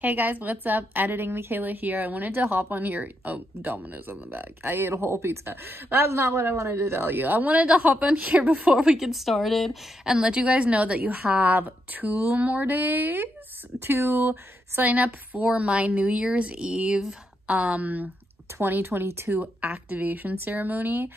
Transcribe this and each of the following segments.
Hey guys, what's up? Editing Michaela here. I wanted to hop on here. Oh, Domino's in the back. I ate a whole pizza. That's not what I wanted to tell you. I wanted to hop on here before we get started and let you guys know that you have 2 more days to sign up for my New Year's Eve 2022 activation ceremony.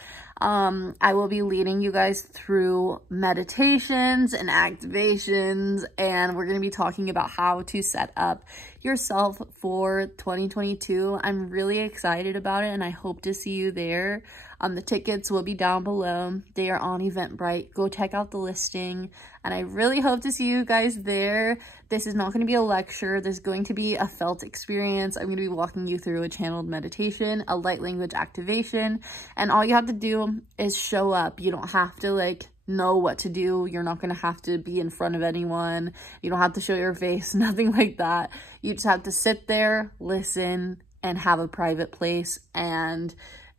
I will be leading you guys through meditations and activations, and we're going to be talking about how to set up yourself for 2022. I'm really excited about it, and I hope to see you there. The tickets will be down below. They are on Eventbrite. Go check out the listing, and I really hope to see you guys there. This is not going to be a lecture. There's going to be a felt experience. I'm going to be walking you through a channeled meditation, a light language activation, and all you have to do is show up. You don't have to know what to do. You're not going to have to be in front of anyone. You don't have to show your face, nothing like that. You just have to sit there, listen, and have a private place and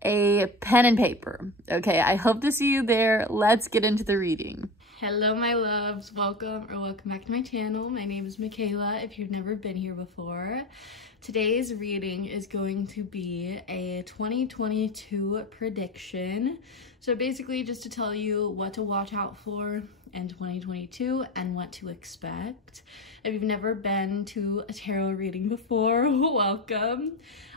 a pen and paper. Okay, I hope to see you there. Let's get into the reading. Hello my loves, welcome back to my channel. My name is Michaela if you've never been here before. Today's reading is going to be a 2022 prediction. So basically just to tell you what to watch out for in 2022 and what to expect. If you've never been to a tarot reading before, welcome.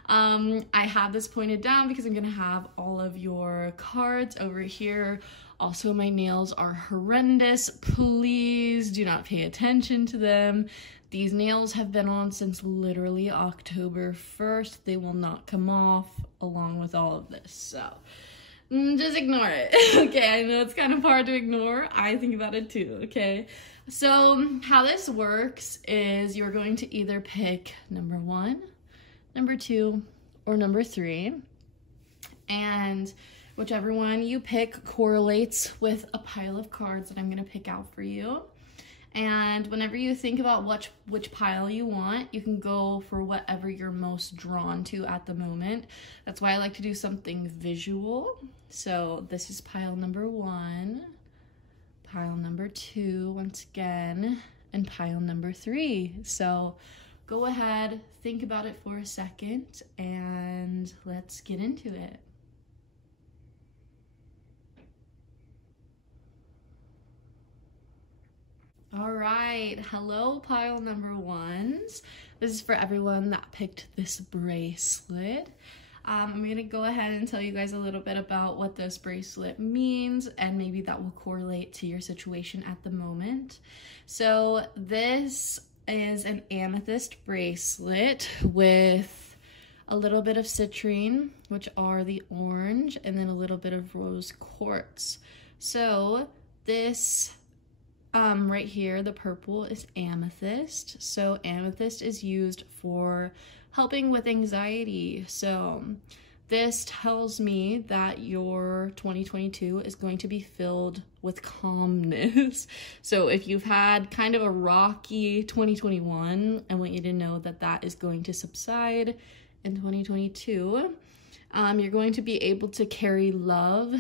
I have this pointed down because I'm gonna have all of your cards over here. Also, my nails are horrendous. Please do not pay attention to them. These nails have been on since literally October 1st. They will not come off along with all of this. So just ignore it. Okay, I know it's kind of hard to ignore. I think about it too, okay? So how this works is you're going to either pick number 1, number 2, or number 3. And whichever one you pick correlates with a pile of cards that I'm going to pick out for you. And whenever you think about which pile you want, you can go for whatever you're most drawn to at the moment. That's why I like to do something visual. So this is pile number 1, pile number 2 once again, and pile number 3. So go ahead, think about it for a second, and let's get into it. All right, hello pile number 1s. This is for everyone that picked this bracelet. I'm gonna go ahead and tell you guys a little bit about what this bracelet means, and maybe that will correlate to your situation at the moment. So this is an amethyst bracelet with a little bit of citrine, which are the orange, and then a little bit of rose quartz. So this right here, the purple, is amethyst. So amethyst is used for helping with anxiety. So this tells me that your 2022 is going to be filled with calmness. So if you've had kind of a rocky 2021, I want you to know that that is going to subside in 2022. You're going to be able to carry love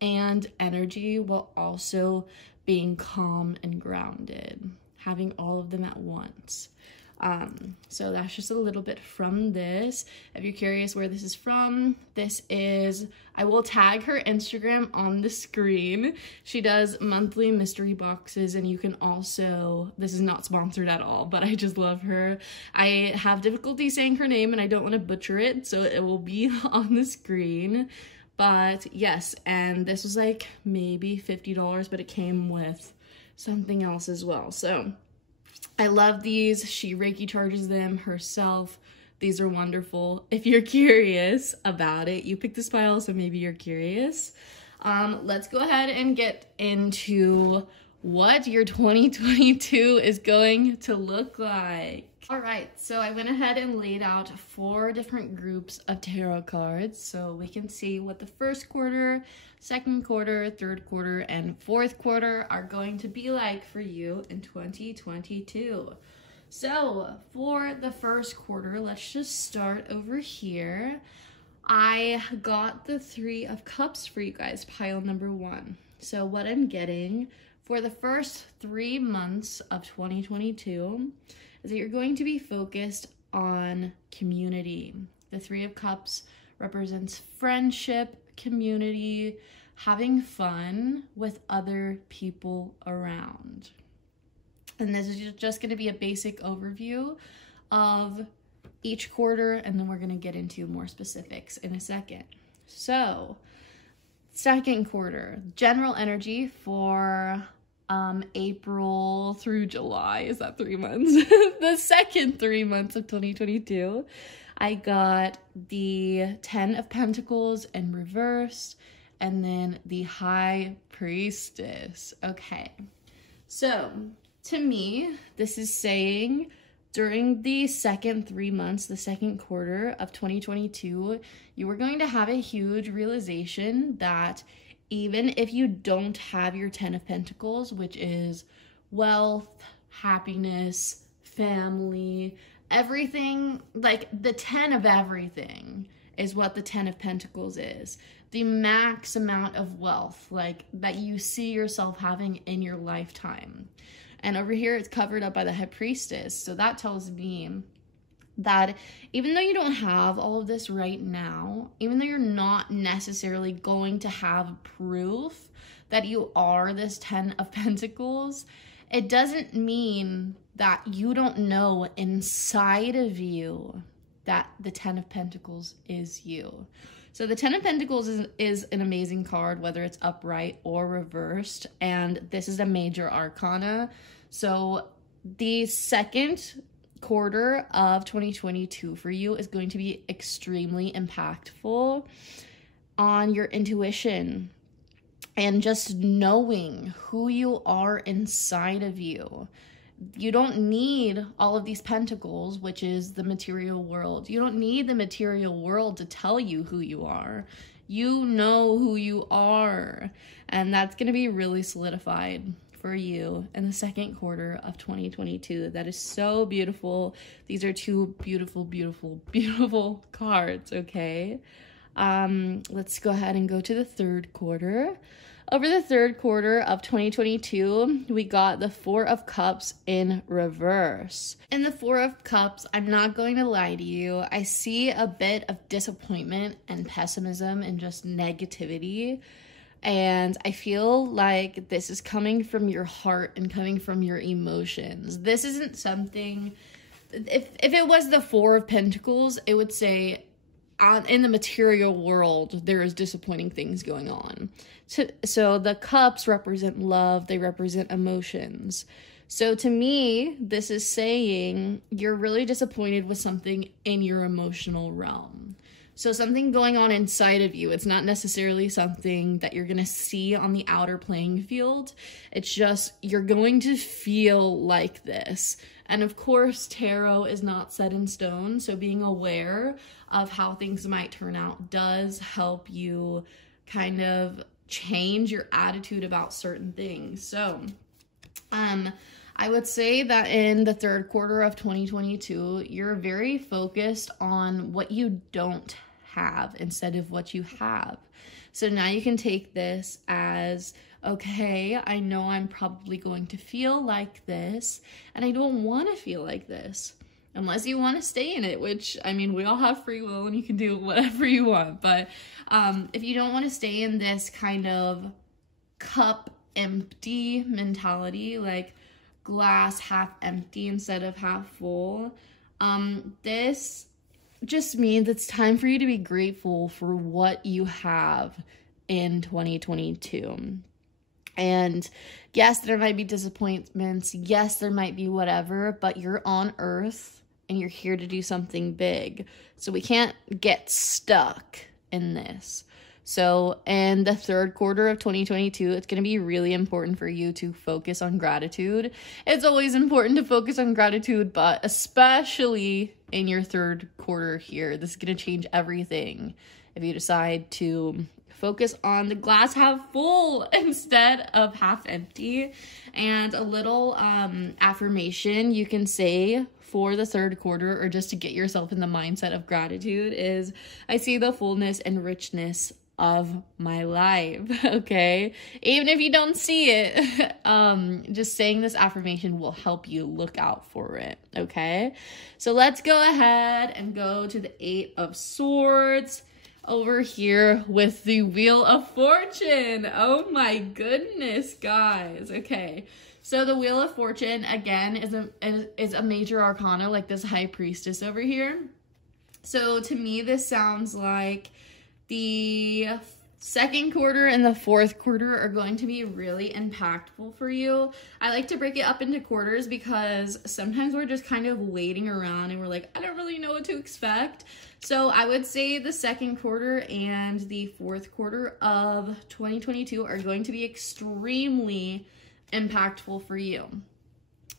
and energy while also being calm and grounded, having all of them at once. So that's just a little bit from this. If you're curious where this is from, I will tag her Instagram on the screen. She does monthly mystery boxes, and you can also, this is not sponsored at all, but I just love her. I have difficulty saying her name and I don't want to butcher it, so it will be on the screen. But yes, and this was like maybe $50, but it came with something else as well. So I love these. She Reiki charges them herself. These are wonderful. If you're curious about it, you picked this pile, so maybe you're curious. Let's go ahead and get into what your 2022 is going to look like. All right, so I went ahead and laid out 4 different groups of tarot cards so we can see what the first quarter, second quarter, third quarter, and fourth quarter are going to be like for you in 2022. So for the first quarter, let's just start over here. I got the 3 of Cups for you guys, pile number 1. So what I'm getting for the first 3 months of 2022 is that you're going to be focused on community. The Three of Cups represents friendship, community, having fun with other people around. And this is just going to be a basic overview of each quarter, and then we're going to get into more specifics in a second. So, second quarter, general energy for April through July. Is that 3 months? The second 3 months of 2022. I got the 10 of Pentacles in reverse, and then the High Priestess. Okay, so to me, this is saying during the second 3 months, the second quarter of 2022, you are going to have a huge realization that even if you don't have your 10 of Pentacles, which is wealth, happiness, family, everything, like the 10 of everything is what the 10 of Pentacles is. The max amount of wealth, like that you see yourself having in your lifetime. And over here, it's covered up by the High Priestess. So that tells me that even though you don't have all of this right now, even though you're not necessarily going to have proof that you are this 10 of Pentacles, it doesn't mean that you don't know inside of you that the 10 of Pentacles is you. So the 10 of Pentacles is an amazing card, whether it's upright or reversed, and this is a major arcana. So the second quarter of 2022 for you is going to be extremely impactful on your intuition and just knowing who you are inside of you. You don't need all of these pentacles, which is the material world. You don't need the material world to tell you who you are. You know who you are. And that's going to be really solidified for you in the second quarter of 2022. That is so beautiful. These are two beautiful, beautiful, beautiful cards, okay? Let's go ahead and go to the third quarter. Over the third quarter of 2022, we got the Four of Cups in reverse. In the Four of Cups, I'm not going to lie to you, I see a bit of disappointment and pessimism and just negativity. And I feel like this is coming from your heart and coming from your emotions. This isn't something, if it was the Four of Pentacles, it would say, in the material world, there is disappointing things going on. So the cups represent love, they represent emotions. So to me, this is saying you're really disappointed with something in your emotional realm. So something going on inside of you. It's not necessarily something that you're going to see on the outer playing field. It's just you're going to feel like this. And of course, tarot is not set in stone. So being aware of how things might turn out does help you kind of change your attitude about certain things. So I would say that in the third quarter of 2022, you're very focused on what you don't have instead of what you have. So now you can take this as, okay, I know I'm probably going to feel like this, and I don't want to feel like this. Unless you want to stay in it, which, I mean, we all have free will and you can do whatever you want. But if you don't want to stay in this kind of cup empty mentality, like glass half empty instead of half full, this just means it's time for you to be grateful for what you have in 2022. And yes, there might be disappointments. Yes, there might be whatever, but you're on Earth and you're here to do something big. So we can't get stuck in this. So in the third quarter of 2022, it's going to be really important for you to focus on gratitude. It's always important to focus on gratitude, but especially in your third quarter here, this is going to change everything if you decide to focus on the glass half full instead of half empty. And a little affirmation you can say for the third quarter, or just to get yourself in the mindset of gratitude, is I see the fullness and richness of my life, okay? Even if you don't see it, just saying this affirmation will help you look out for it, okay? So let's go ahead and go to the 8 of Swords over here with the Wheel of Fortune. Oh my goodness, guys. Okay, so the Wheel of Fortune, again, is a major arcana, like this High Priestess over here. So to me, this sounds like the second quarter and the fourth quarter are going to be really impactful for you. I like to break it up into quarters because sometimes we're just kind of waiting around and we're like, I don't really know what to expect. So I would say the second quarter and the fourth quarter of 2022 are going to be extremely impactful for you.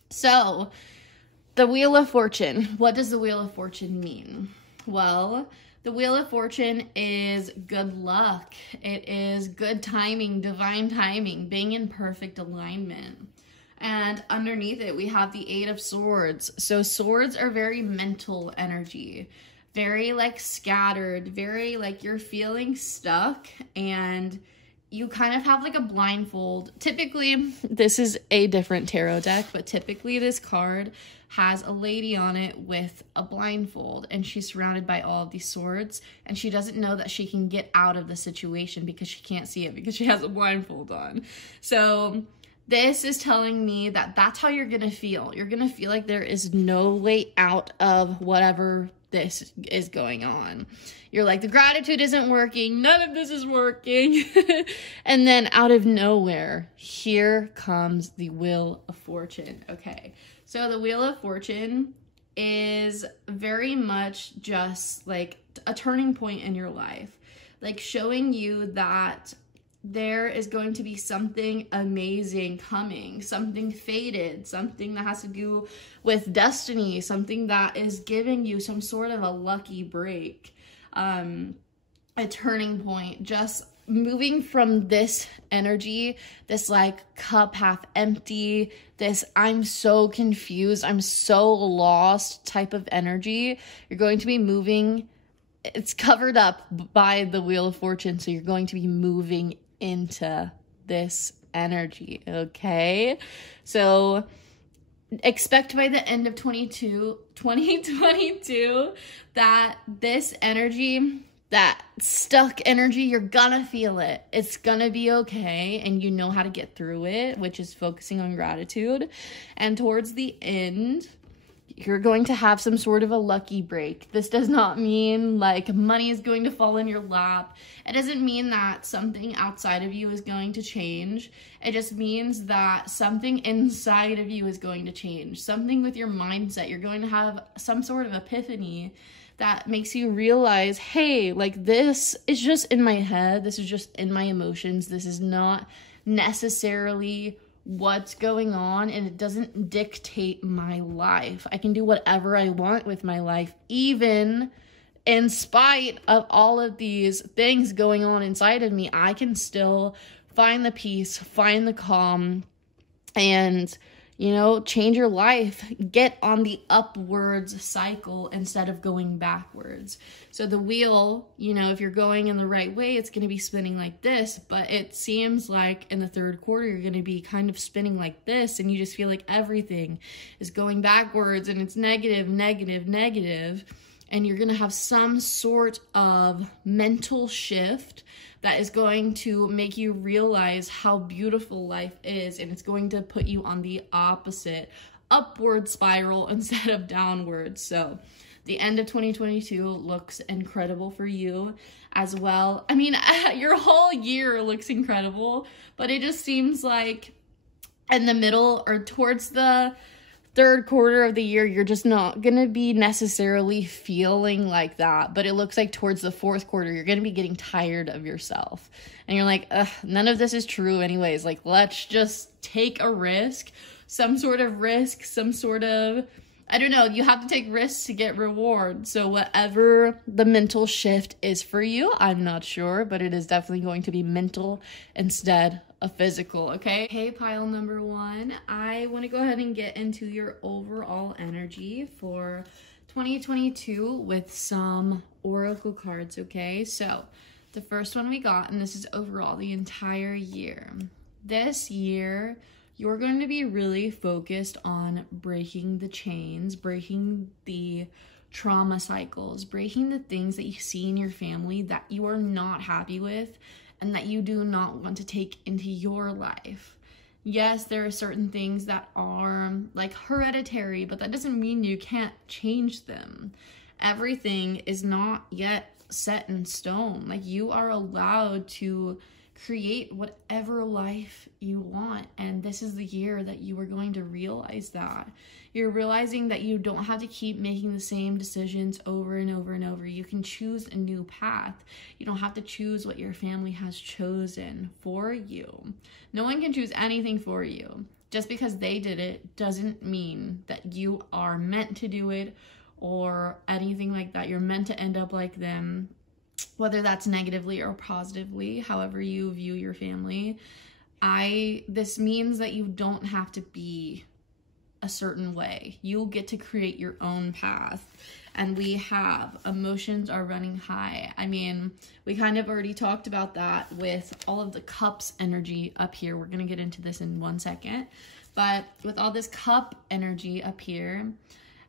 So the Wheel of Fortune, what does the Wheel of Fortune mean? Well, the Wheel of Fortune is good luck. It is good timing, divine timing, being in perfect alignment. And underneath it, we have the 8 of Swords. So swords are very mental energy, very like scattered, very like you're feeling stuck and you kind of have like a blindfold. Typically, this is a different tarot deck, but typically this card has a lady on it with a blindfold and she's surrounded by all of these swords and she doesn't know that she can get out of the situation because she can't see it because she has a blindfold on. So this is telling me that that's how you're gonna feel. You're gonna feel like there is no way out of whatever this is going on. You're like, the gratitude isn't working, none of this is working. And then out of nowhere, here comes the Wheel of Fortune. Okay, so the Wheel of Fortune is very much just like a turning point in your life, like showing you that there is going to be something amazing coming, something fated, something that has to do with destiny, something that is giving you some sort of a lucky break, a turning point, just moving from this energy, this like cup half empty, this I'm so confused, I'm so lost type of energy. You're going to be moving, it's covered up by the Wheel of Fortune, so you're going to be moving into this energy, okay? So expect by the end of 2022 that this energy, that stuck energy, you're gonna feel it. It's gonna be okay, and you know how to get through it, which is focusing on gratitude. And towards the end, you're going to have some sort of a lucky break. This does not mean like money is going to fall in your lap. It doesn't mean that something outside of you is going to change. It just means that something inside of you is going to change. Something with your mindset. You're going to have some sort of epiphany that makes you realize, hey, like this is just in my head. This is just in my emotions. This is not necessarily what's going on, and it doesn't dictate my life. I can do whatever I want with my life, even in spite of all of these things going on inside of me. I can still find the peace, find the calm, and, you know, change your life. Get on the upwards cycle instead of going backwards. So the wheel, you know, if you're going in the right way, it's going to be spinning like this, but it seems like in the third quarter, you're going to be kind of spinning like this, and you just feel like everything is going backwards and it's negative, negative, negative. And you're going to have some sort of mental shift that is going to make you realize how beautiful life is, and it's going to put you on the opposite upward spiral instead of downward. So the end of 2022 looks incredible for you as well. I mean, your whole year looks incredible, but it just seems like in the middle or towards the third quarter of the year, you're just not going to be necessarily feeling like that. But it looks like towards the fourth quarter, you're going to be getting tired of yourself. And you're like, ugh, none of this is true anyways. Like, let's just take a risk, some sort of risk, some sort of, I don't know, you have to take risks to get reward. So whatever the mental shift is for you, I'm not sure, but it is definitely going to be mental instead of physical, okay? Hey, pile number one, I want to go ahead and get into your overall energy for 2022 with some oracle cards, okay? So the first one we got, and this is overall the entire year. This year, you're going to be really focused on breaking the chains, breaking the trauma cycles, breaking the things that you see in your family that you are not happy with and that you do not want to take into your life. Yes, there are certain things that are like hereditary, but that doesn't mean you can't change them. Everything is not yet set in stone. Like, you are allowed to create whatever life you want, and this is the year that you are going to realize that. You're realizing that you don't have to keep making the same decisions over and over and over. You can choose a new path. You don't have to choose what your family has chosen for you. No one can choose anything for you. Just because they did it doesn't mean that you are meant to do it or anything like that. You're meant to end up like them, whether that's negatively or positively, however you view your family. This means that you don't have to be a certain way. You'll get to create your own path. And we have emotions are running high. I mean, we kind of already talked about that with all of the cups energy up here. We're going to get into this in 1 second. But with all this cup energy up here,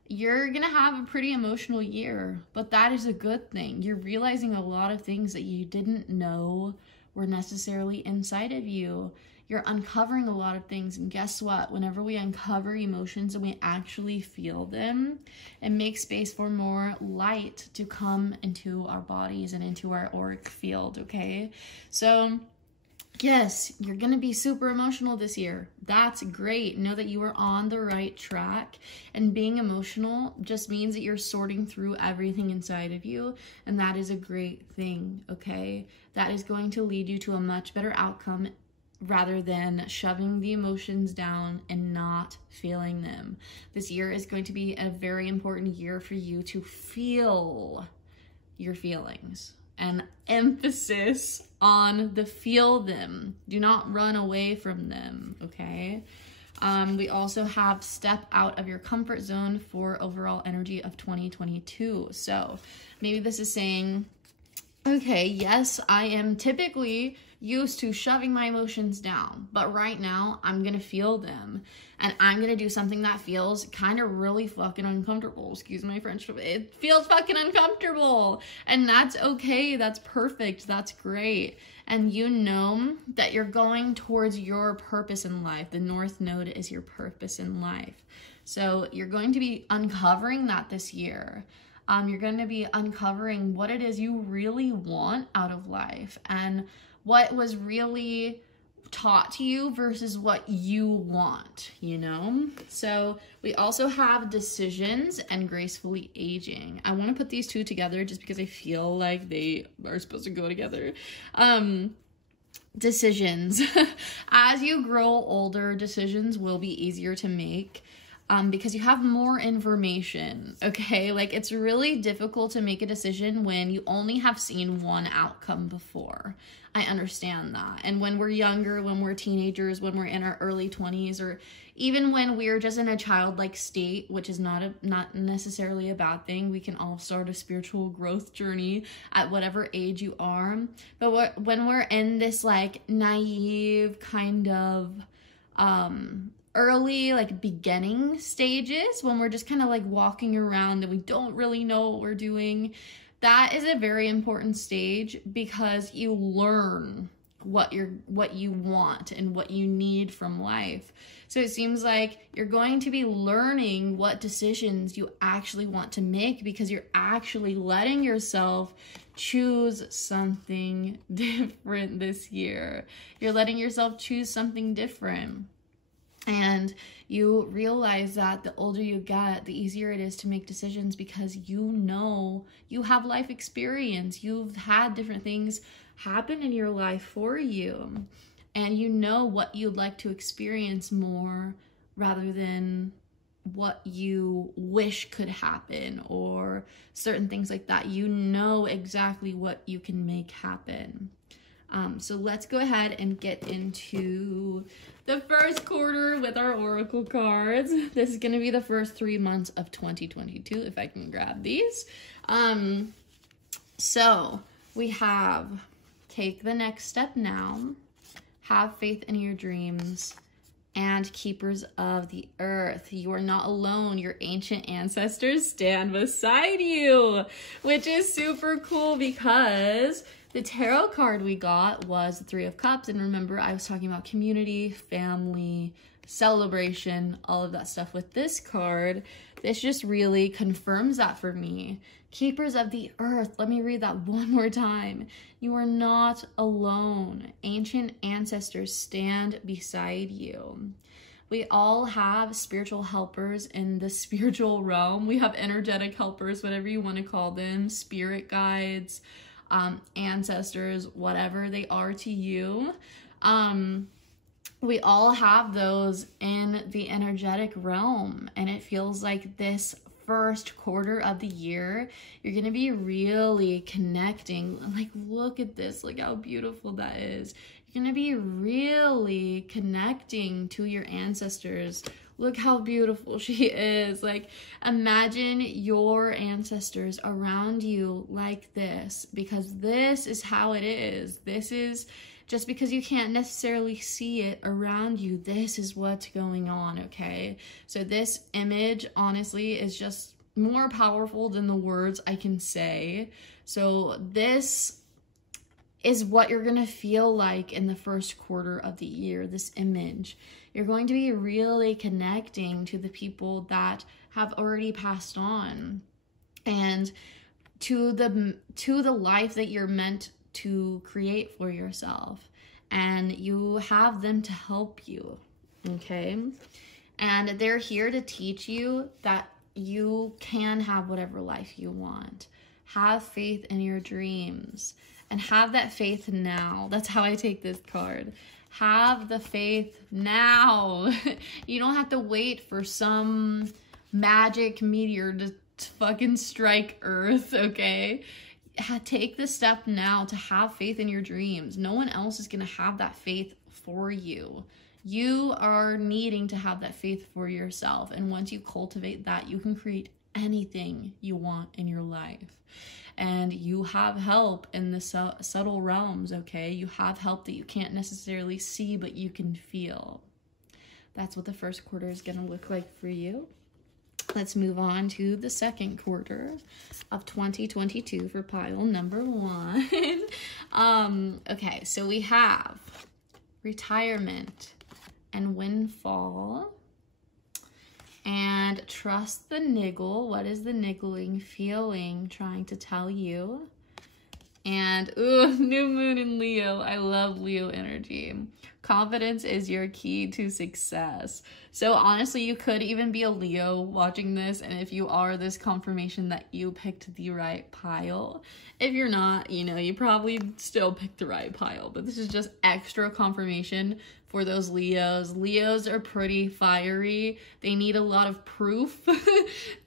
you're going to have a pretty emotional year, but that is a good thing. You're realizing a lot of things that you didn't know were necessarily inside of you. You're uncovering a lot of things, and guess what? Whenever we uncover emotions and we actually feel them, it makes space for more light to come into our bodies and into our auric field, okay? So yes, you're going to be super emotional this year. That's great. Know that you are on the right track, and being emotional just means that you're sorting through everything inside of you, and that is a great thing, okay? That is going to lead you to a much better outcome rather than shoving the emotions down and not feeling them. This year is going to be a very important year for you to feel your feelings, and emphasis on the feel them. Do not run away from them, okay? We also have step out of your comfort zone for overall energy of 2022. So maybe this is saying, okay, yes, I am typically used to shoving my emotions down, but right now I'm gonna feel them, and I'm gonna do something that feels kind of really fucking uncomfortable. Excuse my French, it feels fucking uncomfortable, and that's okay. That's perfect. That's great. And you know that you're going towards your purpose in life. The North Node is your purpose in life. So you're going to be uncovering that this year. You're going to be uncovering what it is you really want out of life, and what was really taught to you versus what you want, you know? So we also have decisions and gracefully aging. I want to put these two together just because I feel like they are supposed to go together. Decisions. As you grow older, decisions will be easier to make. Because you have more information, okay? Like, it's really difficult to make a decision when you only have seen one outcome before. I understand that. And when we're younger, when we're teenagers, when we're in our early 20s, or even when we're just in a childlike state, which is not necessarily a bad thing. We can all start a spiritual growth journey at whatever age you are. But when we're in this, like, naive kind of early, like, beginning stages, when we're just kind of like walking around and we don't really know what we're doing, that is a very important stage, because you learn what you want and what you need from life. So it seems like you're going to be learning what decisions you actually want to make, because you're actually letting yourself choose something different this year. You're letting yourself choose something different. And you realize that the older you get, the easier it is to make decisions, because you know you have life experience. You've had different things happen in your life for you. And you know what you'd like to experience more rather than what you wish could happen, or certain things like that. You know exactly what you can make happen. So let's go ahead and get into the first quarter with our oracle cards. This is going to be the first 3 months of 2022, if I can grab these. So we have take the next step now. Have faith in your dreams. And keepers of the earth, you are not alone. Your ancient ancestors stand beside you, which is super cool because the tarot card we got was the Three of Cups. And remember, I was talking about community, family, celebration, all of that stuff. With this card, this just really confirms that for me. Keepers of the earth. Let me read that one more time. You are not alone. Ancient ancestors stand beside you. We all have spiritual helpers in the spiritual realm. We have energetic helpers, whatever you want to call them, spirit guides, ancestors, whatever they are to you. We all have those in the energetic realm, and it feels like this first quarter of the year, you're going to be really connecting. Like, look at this, look how beautiful that is. You're going to be really connecting to your ancestors. Look how beautiful she is. Like, imagine your ancestors around you like this, because this is how it is. This is just because you can't necessarily see it around you. This is what's going on, okay? So this image, honestly, is just more powerful than the words I can say. So this is what you're gonna feel like in the first quarter of the year, this image. You're going to be really connecting to the people that have already passed on and to the life that you're meant to create for yourself, and you have them to help you, okay? And they're here to teach you that you can have whatever life you want. Have faith in your dreams, and have that faith now. That's how I take this card. Have the faith now. You don't have to wait for some magic meteor to fucking strike Earth, okay? Take the step now to have faith in your dreams. No one else is going to have that faith for you. You are needing to have that faith for yourself. And once you cultivate that, you can create anything you want in your life. And you have help in the subtle realms, okay? You have help that you can't necessarily see, but you can feel. That's what the first quarter is going to look like for you. Let's move on to the second quarter of 2022 for pile number 1. Okay, so we have retirement and windfall and trust the niggle. What is the niggling feeling trying to tell you? And new moon in Leo. I love Leo energy. Confidence is your key to success. So honestly, you could even be a Leo watching this, and if you are, this confirmation that you picked the right pile. If you're not, you know, you probably still picked the right pile, but this is just extra confirmation for those Leos. Leos are pretty fiery. They need a lot of proof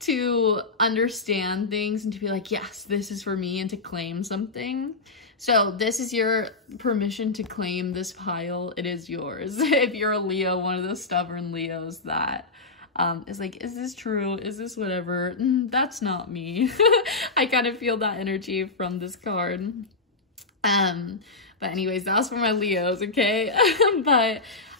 to understand things and to be like, yes, this is for me, and to claim something. So this is your permission to claim this pile. It is yours. If you're a Leo, one of those stubborn Leos that is like, is this true? Is this whatever? That's not me. I kind of feel that energy from this card. But anyways, that was for my Leos, okay?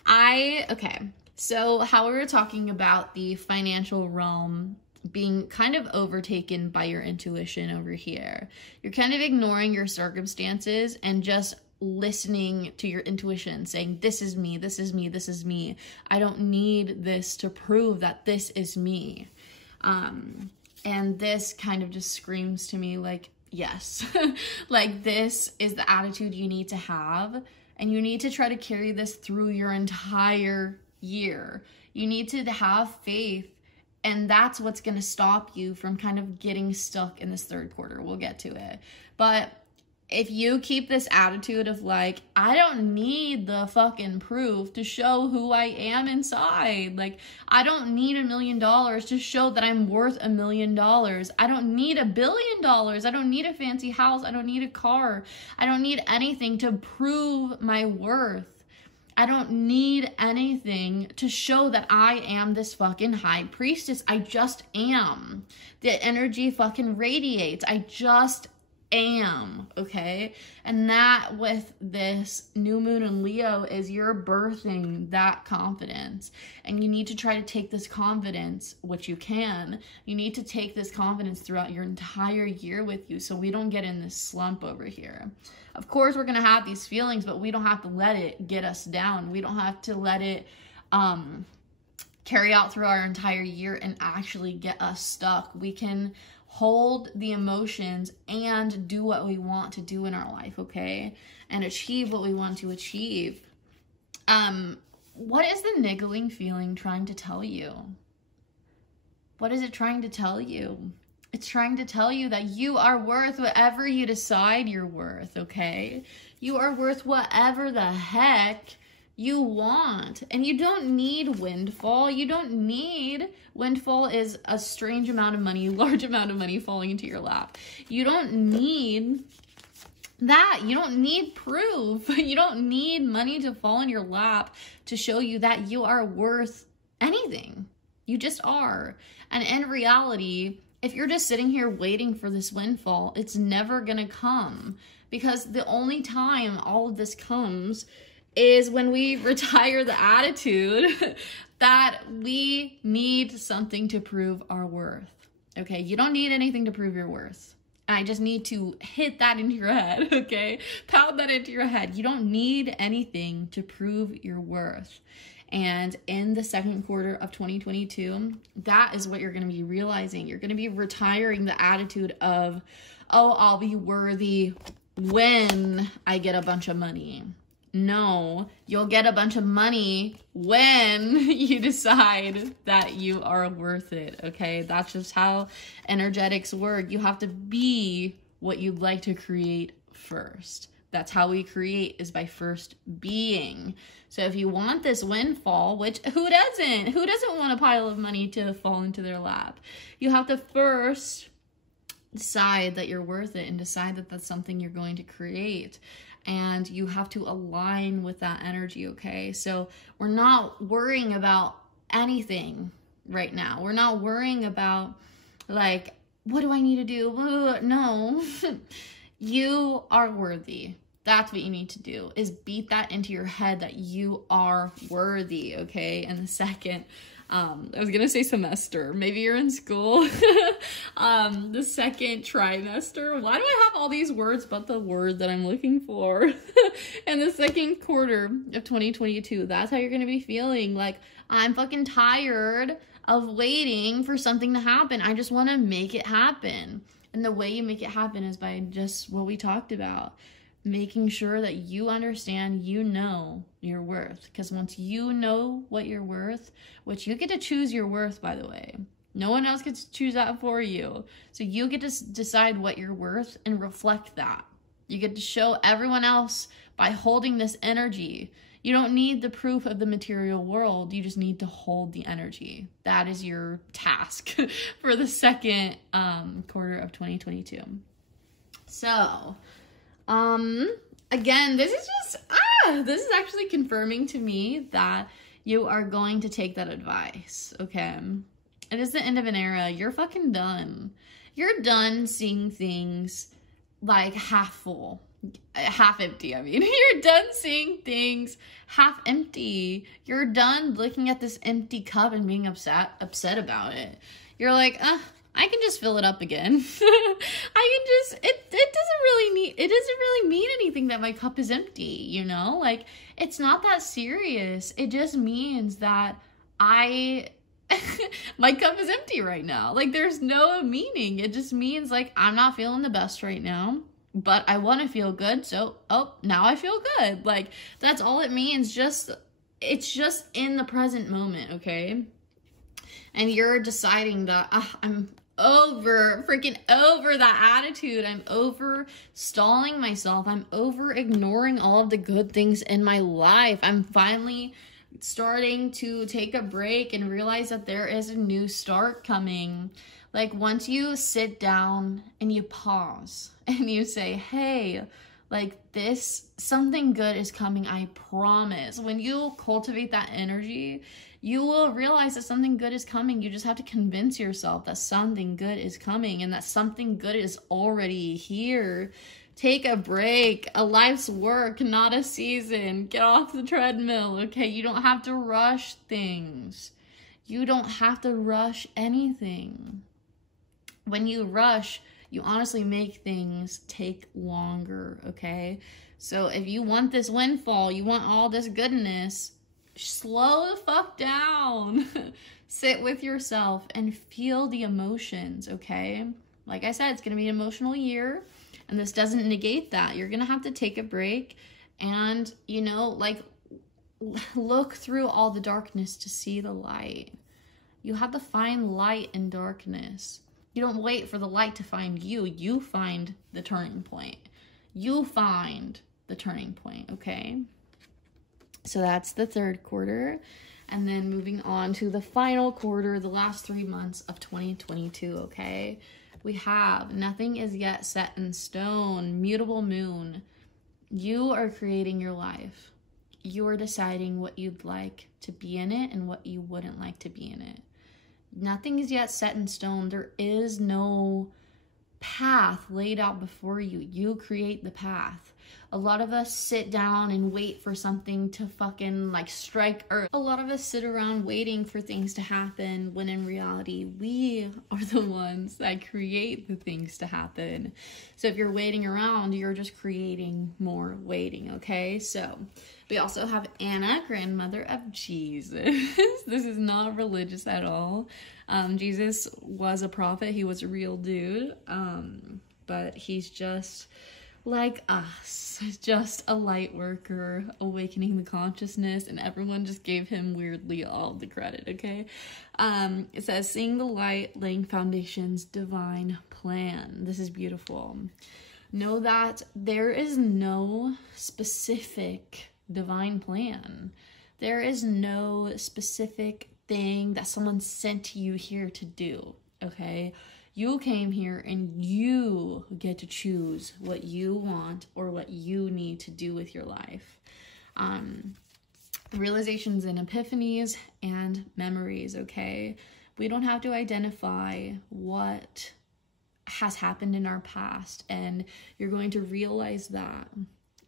Okay. So how we were talking about the financial realm being kind of overtaken by your intuition over here. You're kind of ignoring your circumstances and just listening to your intuition, saying, this is me, this is me, this is me. I don't need this to prove that this is me. And this kind of just screams to me like, yes, like this is the attitude you need to have, and you need to try to carry this through your entire year. You need to have faith. And that's what's going to stop you from kind of getting stuck in this third quarter. We'll get to it. But if you keep this attitude of like, I don't need the fucking proof to show who I am inside. Like, I don't need $1 million to show that I'm worth $1 million. I don't need $1 billion. I don't need a fancy house. I don't need a car. I don't need anything to prove my worth. I don't need anything to show that I am this fucking high priestess. I just am. The energy fucking radiates. I just am, okay? And that with this new moon in Leo is you're birthing that confidence. And you need to try to take this confidence, which you can, you need to take this confidence throughout your entire year with you so we don't get in this slump over here. Of course, we're going to have these feelings, but we don't have to let it get us down. We don't have to let it carry out through our entire year and actually get us stuck. We can hold the emotions and do what we want to do in our life, okay? And achieve what we want to achieve. What is the niggling feeling trying to tell you? What is it trying to tell you? It's trying to tell you that you are worth whatever you decide you're worth, okay? You are worth whatever the heck you want. And you don't need windfall. You don't need, windfall is a strange amount of money, large amount of money falling into your lap. You don't need that. You don't need proof. You don't need money to fall in your lap to show you that you are worth anything. You just are. And in reality, if you're just sitting here waiting for this windfall, it's never gonna come, because the only time all of this comes is when we retire the attitude that we need something to prove our worth. Okay, you don't need anything to prove your worth. I just need to hit that into your head, okay? Pound that into your head. You don't need anything to prove your worth. And in the second quarter of 2022, that is what you're going to be realizing. You're going to be retiring the attitude of, oh, I'll be worthy when I get a bunch of money. No, you'll get a bunch of money when you decide that you are worth it, okay? That's just how energetics work. You have to be what you'd like to create first. That's how we create, is by first being. So if you want this windfall, which who doesn't? Who doesn't want a pile of money to fall into their lap? You have to first decide that you're worth it and decide that that's something you're going to create. And you have to align with that energy, okay? So we're not worrying about anything right now. We're not worrying about, like, what do I need to do? No. You are worthy. That's what you need to do, is beat that into your head that you are worthy, okay? And the second, I was gonna say semester, maybe you're in school, the second trimester, why do I have all these words but the word that I'm looking for? And the second quarter of 2022, that's how you're gonna be feeling. Like, I'm fucking tired of waiting for something to happen. I just want to make it happen. And the way you make it happen is by just what we talked about. Making sure that you understand, you know your worth. Because once you know what you're worth, which you get to choose your worth, by the way. No one else gets to choose that for you. So you get to decide what you're worth and reflect that. You get to show everyone else by holding this energy. You don't need the proof of the material world. You just need to hold the energy. That is your task for the second quarter of 2022. So, again, this is actually confirming to me that you are going to take that advice, okay? It is the end of an era. You're fucking done. You're done seeing things like half full. Half empty, I mean. You're done seeing things half empty. You're done looking at this empty cup and being upset about it. You're like, I can just fill it up again. It doesn't really mean anything that my cup is empty, you know? Like, it's not that serious. It just means that my cup is empty right now. Like, there's no meaning. It just means, like, I'm not feeling the best right now, but I want to feel good. So, now I feel good. Like, that's all it means. It's just in the present moment, okay? And you're deciding that I'm freaking over that attitude. I'm over stalling myself. I'm over ignoring all of the good things in my life. I'm finally starting to take a break and realize that there is a new start coming. Like, once you sit down and you pause and you say, hey, like, something good is coming, I promise. When you cultivate that energy, you will realize that something good is coming. You just have to convince yourself that something good is coming and that something good is already here. Take a break. A life's work, not a season. Get off the treadmill, okay? You don't have to rush things. You don't have to rush anything. When you rush, you honestly make things take longer, okay? So if you want this windfall, you want all this goodness, slow the fuck down. Sit with yourself and feel the emotions, okay? Like I said, it's going to be an emotional year. And this doesn't negate that. You're going to have to take a break and, you know, like, look through all the darkness to see the light. You have to find light in darkness. You don't wait for the light to find you. You find the turning point. You find the turning point, okay? So that's the third quarter. And then moving on to the final quarter, the last 3 months of 2022, okay? We have nothing is yet set in stone, mutable moon. You are creating your life. You are deciding what you'd like to be in it and what you wouldn't like to be in it. Nothing is yet set in stone. There is no path laid out before you. You create the path. A lot of us sit down and wait for something to fucking like strike earth. A lot of us sit around waiting for things to happen when in reality, we are the ones that create the things to happen. So if you're waiting around, you're just creating more waiting, okay? So we also have Anna, grandmother of Jesus. This is not religious at all. Jesus was a prophet. He was a real dude. But he's just like us, just a light worker, awakening the consciousness, and everyone just gave him weirdly all the credit, okay? It says, seeing the light, laying foundations, divine plan. This is beautiful. Know that there is no specific divine plan. There is no specific thing that someone sent you here to do, okay? You came here and you get to choose what you want or what you need to do with your life. Realizations and epiphanies and memories, okay? We don't have to identify what has happened in our past, and you're going to realize that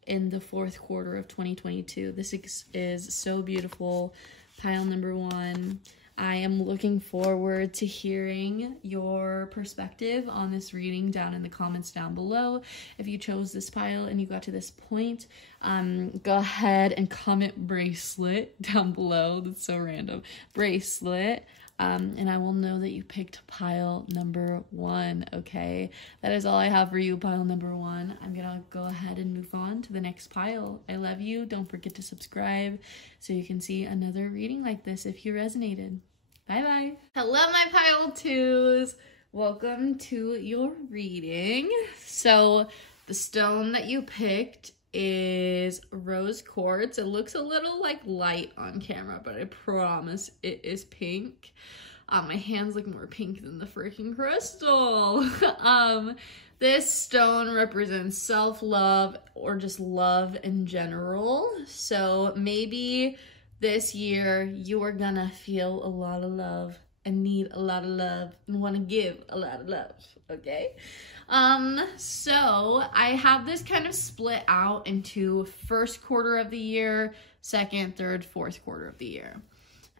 in the fourth quarter of 2022. This is so beautiful. Pile number 1. I am looking forward to hearing your perspective on this reading down in the comments down below. If you chose this pile and you got to this point, go ahead and comment bracelet down below. That's so random. Bracelet. And I will know that you picked pile number 1, okay? That is all I have for you, pile number 1. I'm gonna go ahead and move on to the next pile. I love you. Don't forget to subscribe so you can see another reading like this if you resonated. Bye-bye. Hello, my pile 2s. Welcome to your reading. So the stone that you picked is rose quartz. It looks a little like light on camera, but I promise it is pink. My hands look more pink than the freaking crystal. This stone represents self-love or just love in general. So maybe this year you are gonna feel a lot of love and need a lot of love and want to give a lot of love, okay? So I have this kind of split out into first quarter of the year, second, third, fourth quarter of the year.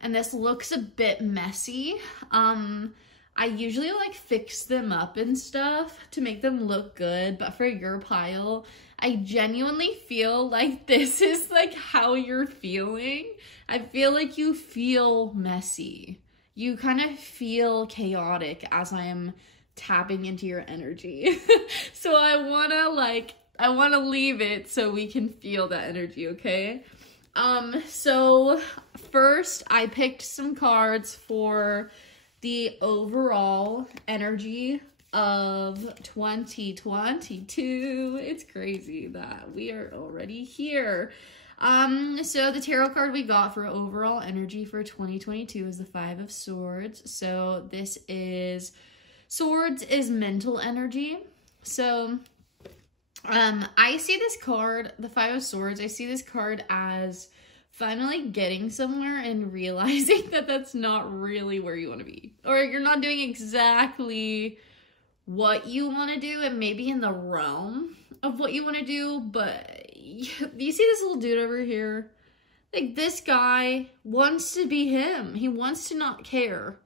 And this looks a bit messy. I usually like fix them up and stuff to make them look good, but for your pile, I genuinely feel like this is like how you're feeling. I feel like you feel messy. You kind of feel chaotic as I am tapping into your energy. So I want to leave it so we can feel that energy, okay? So first I picked some cards for the overall energy of 2022. It's crazy that we are already here. So the tarot card we got for overall energy for 2022 is the 5 of Swords. So this is, Swords is mental energy. So, I see this card, the 5 of Swords, I see this card as finally getting somewhere and realizing that that's not really where you want to be, or you're not doing exactly what you want to do, and maybe in the realm of what you want to do. But you see this little dude over here? Like, this guy wants to be him. He wants to not care,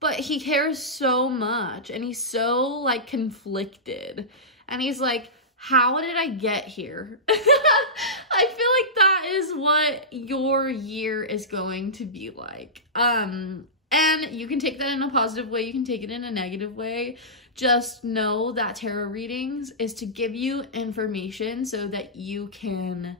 but he cares so much, and he's so like conflicted, and he's like, how did I get here? I feel like that is what your year is going to be like. And you can take that in a positive way, you can take it in a negative way. Just know that tarot readings is to give you information so that you can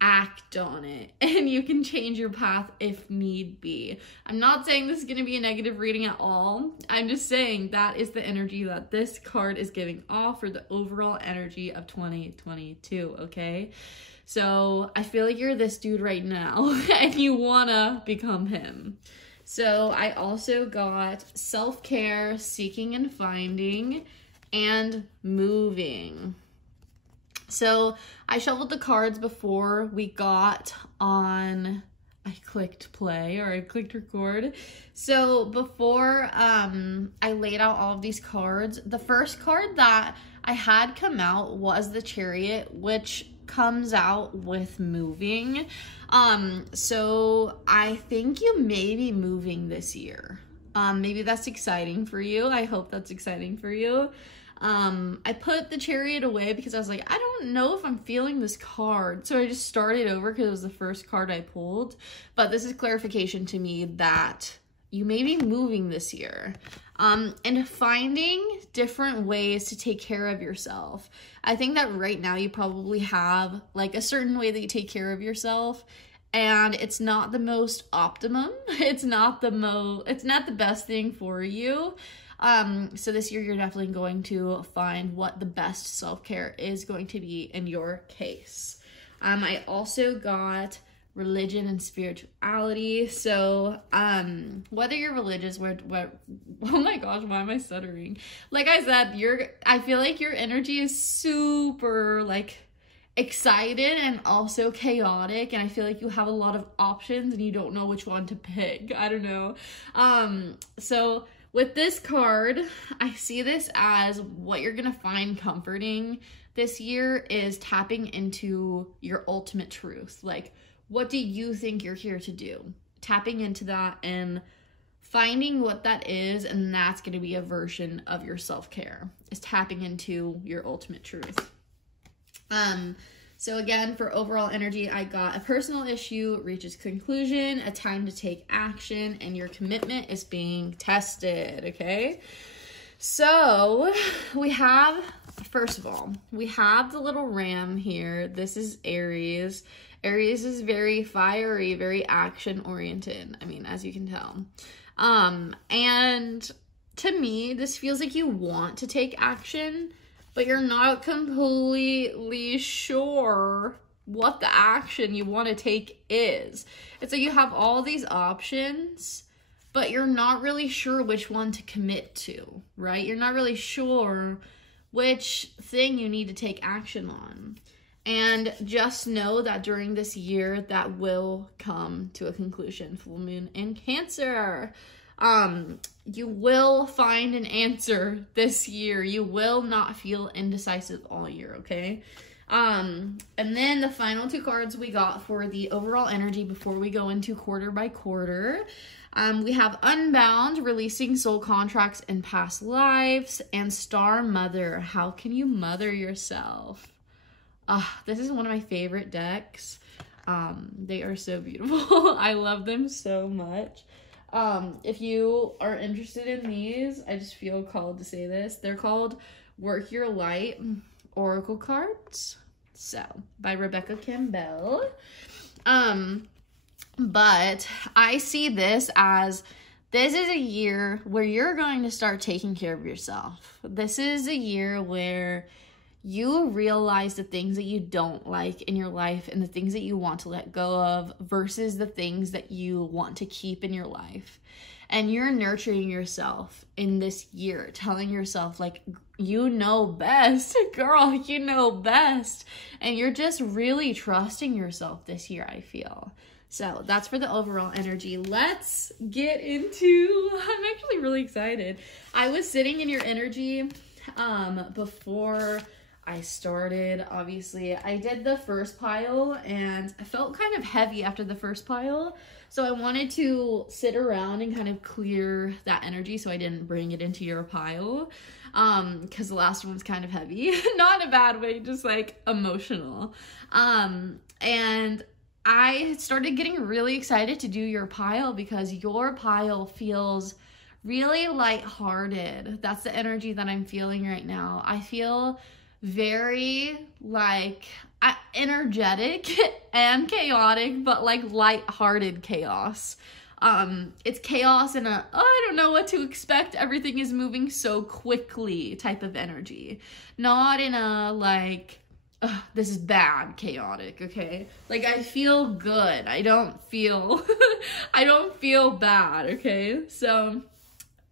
act on it and you can change your path if need be. I'm not saying this is going to be a negative reading at all. I'm just saying that is the energy that this card is giving off for the overall energy of 2022, okay? So I feel like you're this dude right now and you want to become him. So I also got self-care, seeking and finding, and moving. So I shuffled the cards before we got on, I clicked play, or I clicked record. So before I laid out all of these cards, the first card that I had come out was the Chariot, which comes out with moving. So I think you may be moving this year. Maybe that's exciting for you. I hope that's exciting for you. I put the Chariot away because I was like, I don't know if I'm feeling this card. So I just started over because it was the first card I pulled. But this is clarification to me that you may be moving this year. And finding different ways to take care of yourself. I think that right now you probably have like a certain way that you take care of yourself, and it's not the most optimum. It's not the best thing for you. So this year you're definitely going to find what the best self-care is going to be in your case. I also got religion and spirituality. So whether you're religious, oh my gosh, why am I stuttering? Like I said, I feel like your energy is super like excited and also chaotic, and I feel like you have a lot of options and you don't know which one to pick. I don't know. So with this card, I see this as what you're gonna find comforting this year is tapping into your ultimate truth. Like, what do you think you're here to do? Tapping into that and finding what that is, and that's going to be a version of your self-care, is tapping into your ultimate truth. So again, for overall energy, I got a personal issue reaches conclusion, a time to take action, and your commitment is being tested, okay? So we have, first of all, we have the little ram here. This is Aries. Aries is very fiery, very action-oriented, I mean, as you can tell. And to me, this feels like you want to take action, but you're not completely sure what the action you want to take is. It's like you have all these options, but you're not really sure which one to commit to, right? You're not really sure which thing you need to take action on. And just know that during this year, that will come to a conclusion. Full moon in Cancer. You will find an answer this year. You will not feel indecisive all year, okay? And then the final two cards we got for the overall energy before we go into quarter by quarter. We have Unbound, releasing soul contracts in past lives, and Star Mother, how can you mother yourself? This is one of my favorite decks. They are so beautiful. I love them so much. If you are interested in these, I just feel called to say this. They're called Work Your Light Oracle Cards. So, by Rebecca Campbell. But I see this as, this is a year where you're going to start taking care of yourself. This is a year where you realize the things that you don't like in your life and the things that you want to let go of versus the things that you want to keep in your life. And you're nurturing yourself in this year, telling yourself, like, you know best, girl, you know best. And you're just really trusting yourself this year, I feel. So that's for the overall energy. Let's get into, I'm actually really excited. I was sitting in your energy before I started. Obviously, I did the first pile and I felt kind of heavy after the first pile. So I wanted to sit around and kind of clear that energy so I didn't bring it into your pile. Because the last one was kind of heavy. Not in a bad way, just like emotional. And I started getting really excited to do your pile because your pile feels really lighthearted. That's the energy that I'm feeling right now. I feel very like energetic and chaotic, but like lighthearted chaos. It's chaos in a, oh, I don't know what to expect, everything is moving so quickly type of energy. Not in a like, this is bad chaotic, okay? Like I feel good. I don't feel I don't feel bad, okay? So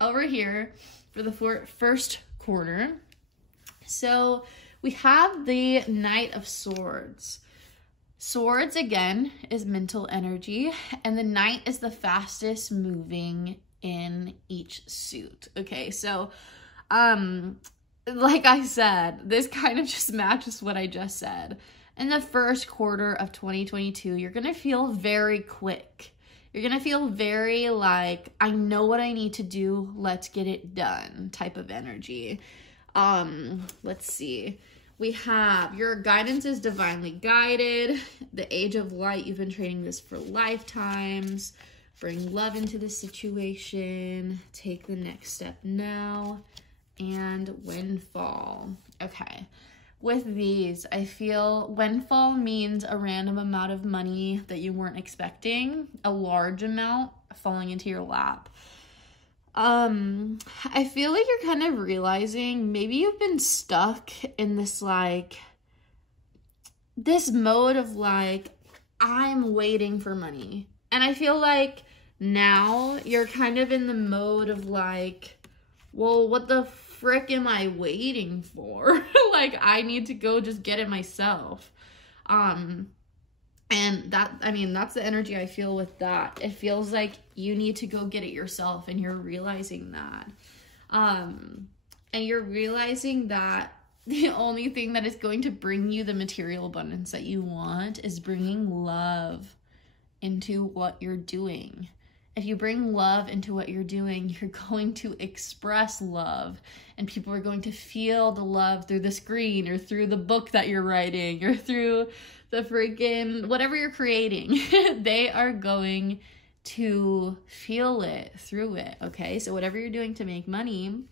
over here for the first quarter, so we have the Knight of Swords. Swords, again, is mental energy, and the Knight is the fastest moving in each suit, okay? So, like I said, this kind of just matches what I just said. In the first quarter of 2022, you're going to feel very quick. You're going to feel very like, I know what I need to do, let's get it done type of energy. Let's see. We have your guidance is divinely guided. The Age of Light, you've been training this for lifetimes. Bring love into the situation. Take the next step now. And Windfall. Okay. With these, I feel Windfall means a random amount of money that you weren't expecting. A large amount falling into your lap. I feel like you're kind of realizing maybe you've been stuck in this like this mode of like I'm waiting for money. And I feel like now you're kind of in the mode of like, well, what the frick am I waiting for? Like I need to go just get it myself. And that, I mean, that's the energy I feel with that. It feels like you need to go get it yourself, and you're realizing that. And you're realizing that the only thing that is going to bring you the material abundance that you want is bringing love into what you're doing. If you bring love into what you're doing, you're going to express love, and people are going to feel the love through the screen or through the book that you're writing or through the freaking whatever you're creating. They are going to feel it through it, okay? So whatever you're doing to make money,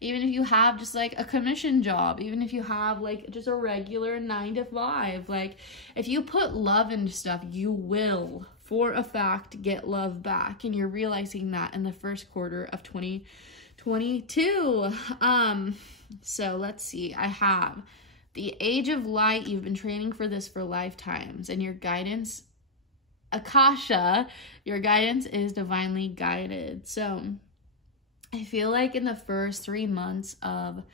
even if you have just like a commission job, even if you have like just a regular 9-to-5, like if you put love into stuff, you will for a fact get love back. And you're realizing that in the first quarter of 2022. So let's see, I have the Age of Light. You've been training for this for lifetimes, and your guidance, Akasha, your guidance is divinely guided. So I feel like in the first 3 months of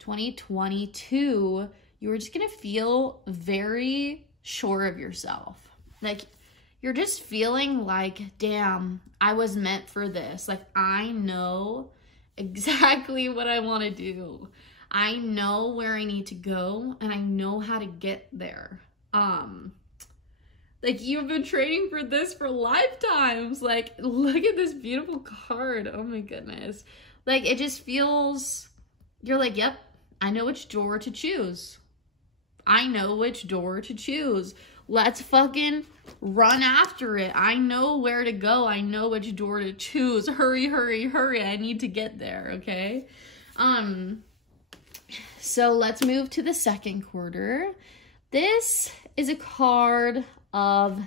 2022, you were just gonna feel very sure of yourself. Like you're just feeling like, damn, I was meant for this. Like I know exactly what I want to do. I know where I need to go, and I know how to get there. Like you've been training for this for lifetimes. Like look at this beautiful card. Oh my goodness. Like it just feels, you're like, yep, I know which door to choose. I know which door to choose. Let's fucking run after it. I know where to go. I know which door to choose. Hurry, hurry, hurry. I need to get there, okay? So let's move to the second quarter. This is a card of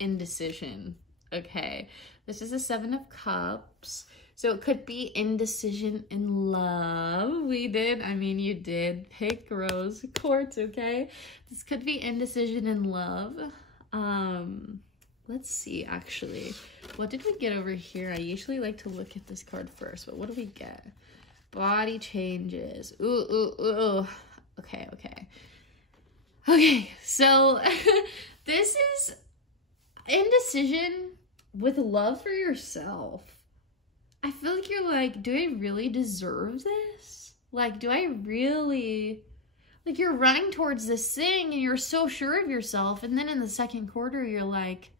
indecision, okay? This is a 7 of Cups. So it could be indecision in love. You did pick Rose Quartz, okay? This could be indecision in love. Let's see, actually. What did we get over here? I usually like to look at this card first, but what do we get? Body changes. Ooh. Okay, so this is, indecision with love for yourself. I feel like you're like, do I really deserve this? Like, do I really, like, you're running towards this thing and you're so sure of yourself. And then in the second quarter, you're like,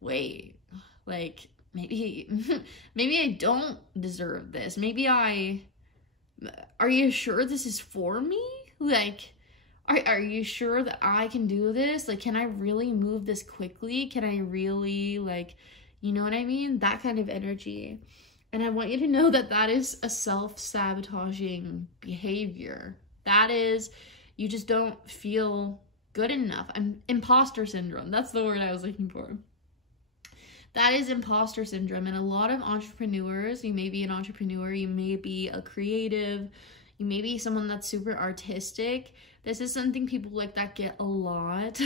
wait, like, maybe I don't deserve this. Are you sure this is for me? Like, are you sure that I can do this? Like, can I really move this quickly? Can I really, like, you know what I mean? That kind of energy. And I want you to know that that is a self-sabotaging behavior. That is, you just don't feel good enough. Imposter syndrome. That's the word I was looking for. That is imposter syndrome. And a lot of entrepreneurs, you may be an entrepreneur, you may be a creative, you may be someone that's super artistic. This is something people like that get a lot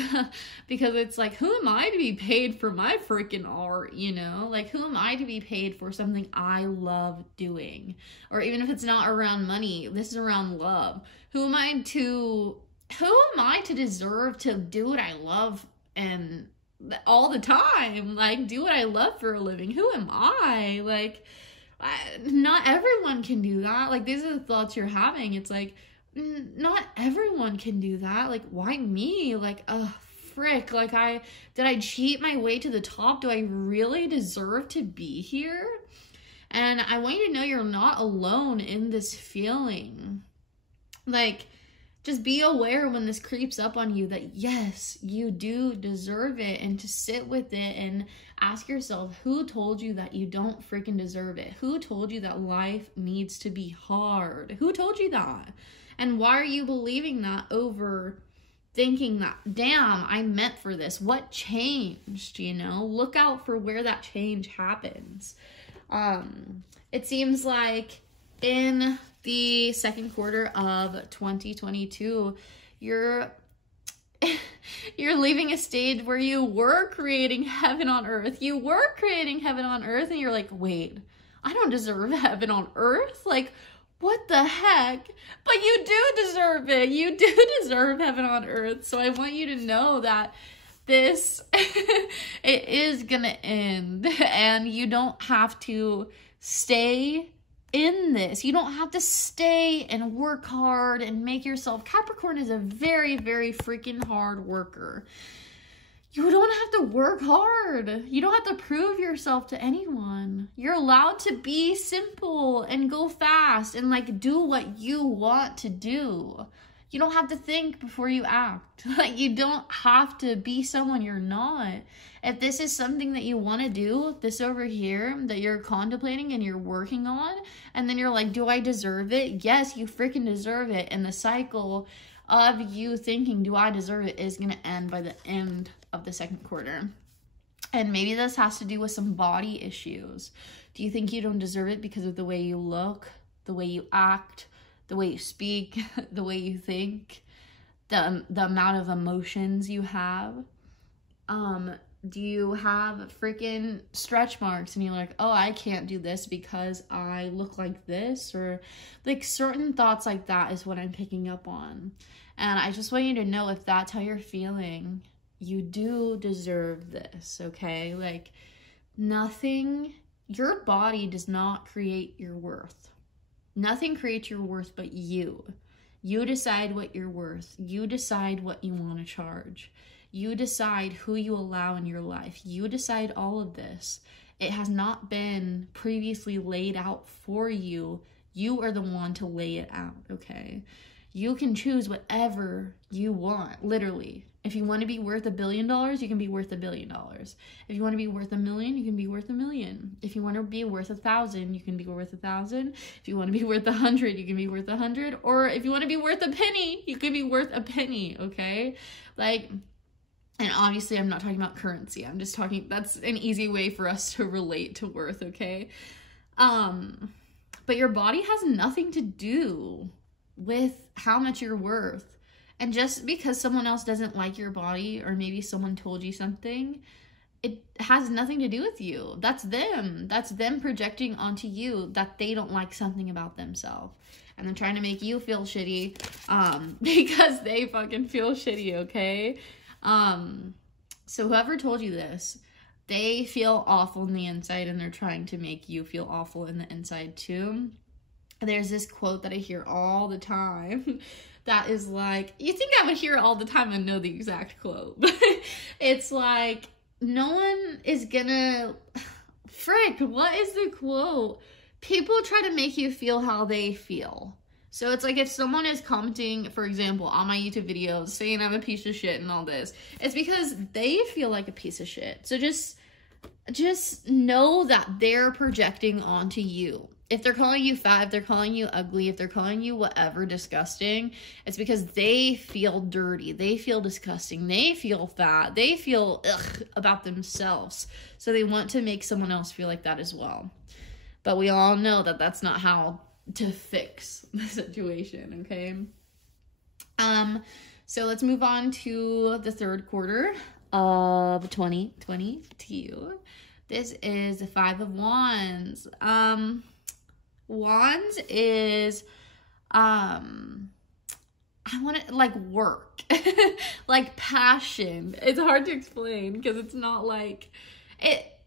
because it's like, who am I to be paid for my freaking art, you know? Like, who am I to be paid for something I love doing? Or even if it's not around money, this is around love. Who am I to deserve to do what I love and all the time? Like, do what I love for a living. Who am I? Like, not everyone can do that. Like, these are the thoughts you're having. It's like, not everyone can do that. Like, why me? Like, frick. Like, did I cheat my way to the top? Do I really deserve to be here? And I want you to know you're not alone in this feeling. Like, just be aware when this creeps up on you that yes, you do deserve it, and to sit with it and ask yourself, who told you that you don't freaking deserve it? Who told you that life needs to be hard? Who told you that? And why are you believing that over thinking that, damn, I'm meant for this? What changed, you know? Look out for where that change happens. It seems like in the second quarter of 2022, you're leaving a stage where you were creating heaven on earth. You were creating heaven on earth, and you're like, wait, I don't deserve heaven on earth. Like, what the heck? But you do deserve it. You do deserve heaven on earth. So I want you to know that this, it is gonna end, and you don't have to stay in this. You don't have to stay and work hard and make yourself. Capricorn is a very, very freaking hard worker. You don't have to work hard. You don't have to prove yourself to anyone. You're allowed to be simple and go fast and like do what you want to do. You don't have to think before you act. Like, you don't have to be someone you're not. If this is something that you want to do, this over here that you're contemplating and you're working on, and then you're like, do I deserve it? Yes, you freaking deserve it. And the cycle of you thinking, do I deserve it, is going to end by the end of the second quarter. And maybe this has to do with some body issues. Do you think you don't deserve it because of the way you look, the way you act, the way you speak, the way you think, the amount of emotions you have? Do you have freaking stretch marks and you're like, oh, I can't do this because I look like this? Or like certain thoughts like that is what I'm picking up on. And I just want you to know, if that's how you're feeling, you do deserve this, okay? Like, nothing, your body does not create your worth. Nothing creates your worth but you. You decide what you're worth. You decide what you want to charge. You decide who you allow in your life. You decide all of this. It has not been previously laid out for you. You are the one to lay it out, okay? You can choose whatever you want, literally. If you want to be worth $1 billion, you can be worth $1 billion. If you want to be worth 1 million, you can be worth 1 million. If you want to be worth 1,000, you can be worth 1,000. If you want to be worth 100, you can be worth 100. Or if you want to be worth a penny, you can be worth a penny, okay? Like, and obviously I'm not talking about currency. I'm just talking, that's an easy way for us to relate to worth, okay? But your body has nothing to do with how much you're worth. And just because someone else doesn't like your body, or maybe someone told you something, it has nothing to do with you. That's them. That's them projecting onto you that they don't like something about themselves. And then trying to make you feel shitty because they fucking feel shitty, okay? So whoever told you this, they feel awful on the inside and they're trying to make you feel awful in the inside too. There's this quote that I hear all the time that is like, you think I would hear it all the time and know the exact quote. It's like, no one is gonna, frick, what is the quote? People try to make you feel how they feel. So it's like if someone is commenting, for example, on my YouTube videos saying I'm a piece of shit and all this, it's because they feel like a piece of shit. So just know that they're projecting onto you. If they're calling you fat, if they're calling you ugly, if they're calling you whatever disgusting, it's because they feel dirty. They feel disgusting. They feel fat. They feel ugh about themselves. So they want to make someone else feel like that as well. But we all know that that's not how to fix the situation, okay? So let's move on to the third quarter of 2022. This is the 5 of Wands. Wands is, I want to, like, work. Like, passion. It's hard to explain because it's not like,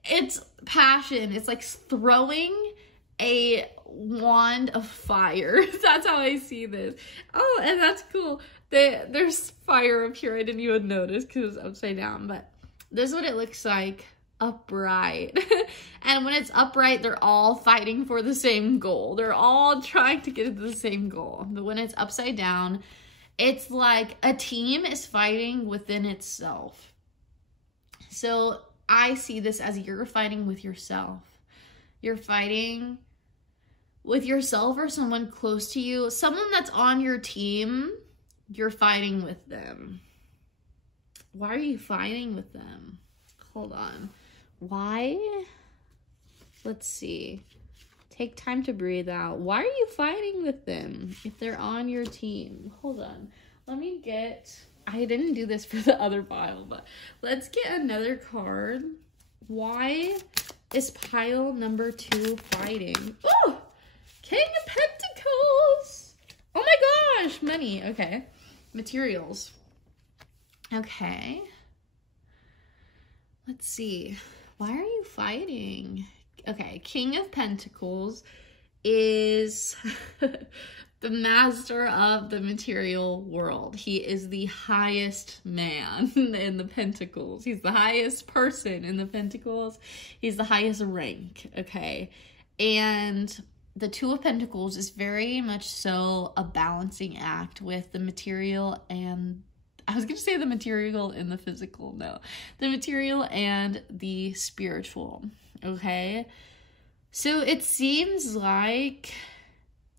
it's passion. It's like throwing a wand of fire. That's how I see this. Oh, and that's cool. There's fire up here. I didn't even notice because it's upside down, but this is what it looks like upright. And when it's upright, they're all fighting for the same goal. They're all trying to get to the same goal. But when it's upside down, it's like a team is fighting within itself. So I see this as you're fighting with yourself. You're fighting with yourself or someone close to you. Someone that's on your team, you're fighting with them. Why are you fighting with them? Hold on. Why? Let's see. Take time to breathe out. Why are you fighting with them if they're on your team? Hold on. Let me get... I didn't do this for the other pile, but let's get another card. Why is pile number 2 fighting? Oh! King of Pentacles! Oh my gosh! Money. Okay. Materials. Okay. Let's see. Why are you fighting? Okay, King of Pentacles is the master of the material world. He is the highest man in the Pentacles. He's the highest person in the Pentacles. He's the highest rank, okay? And the Two of Pentacles is very much so a balancing act with the material and I was going to say the material and the physical. No, the material and the spiritual. Okay. So it seems like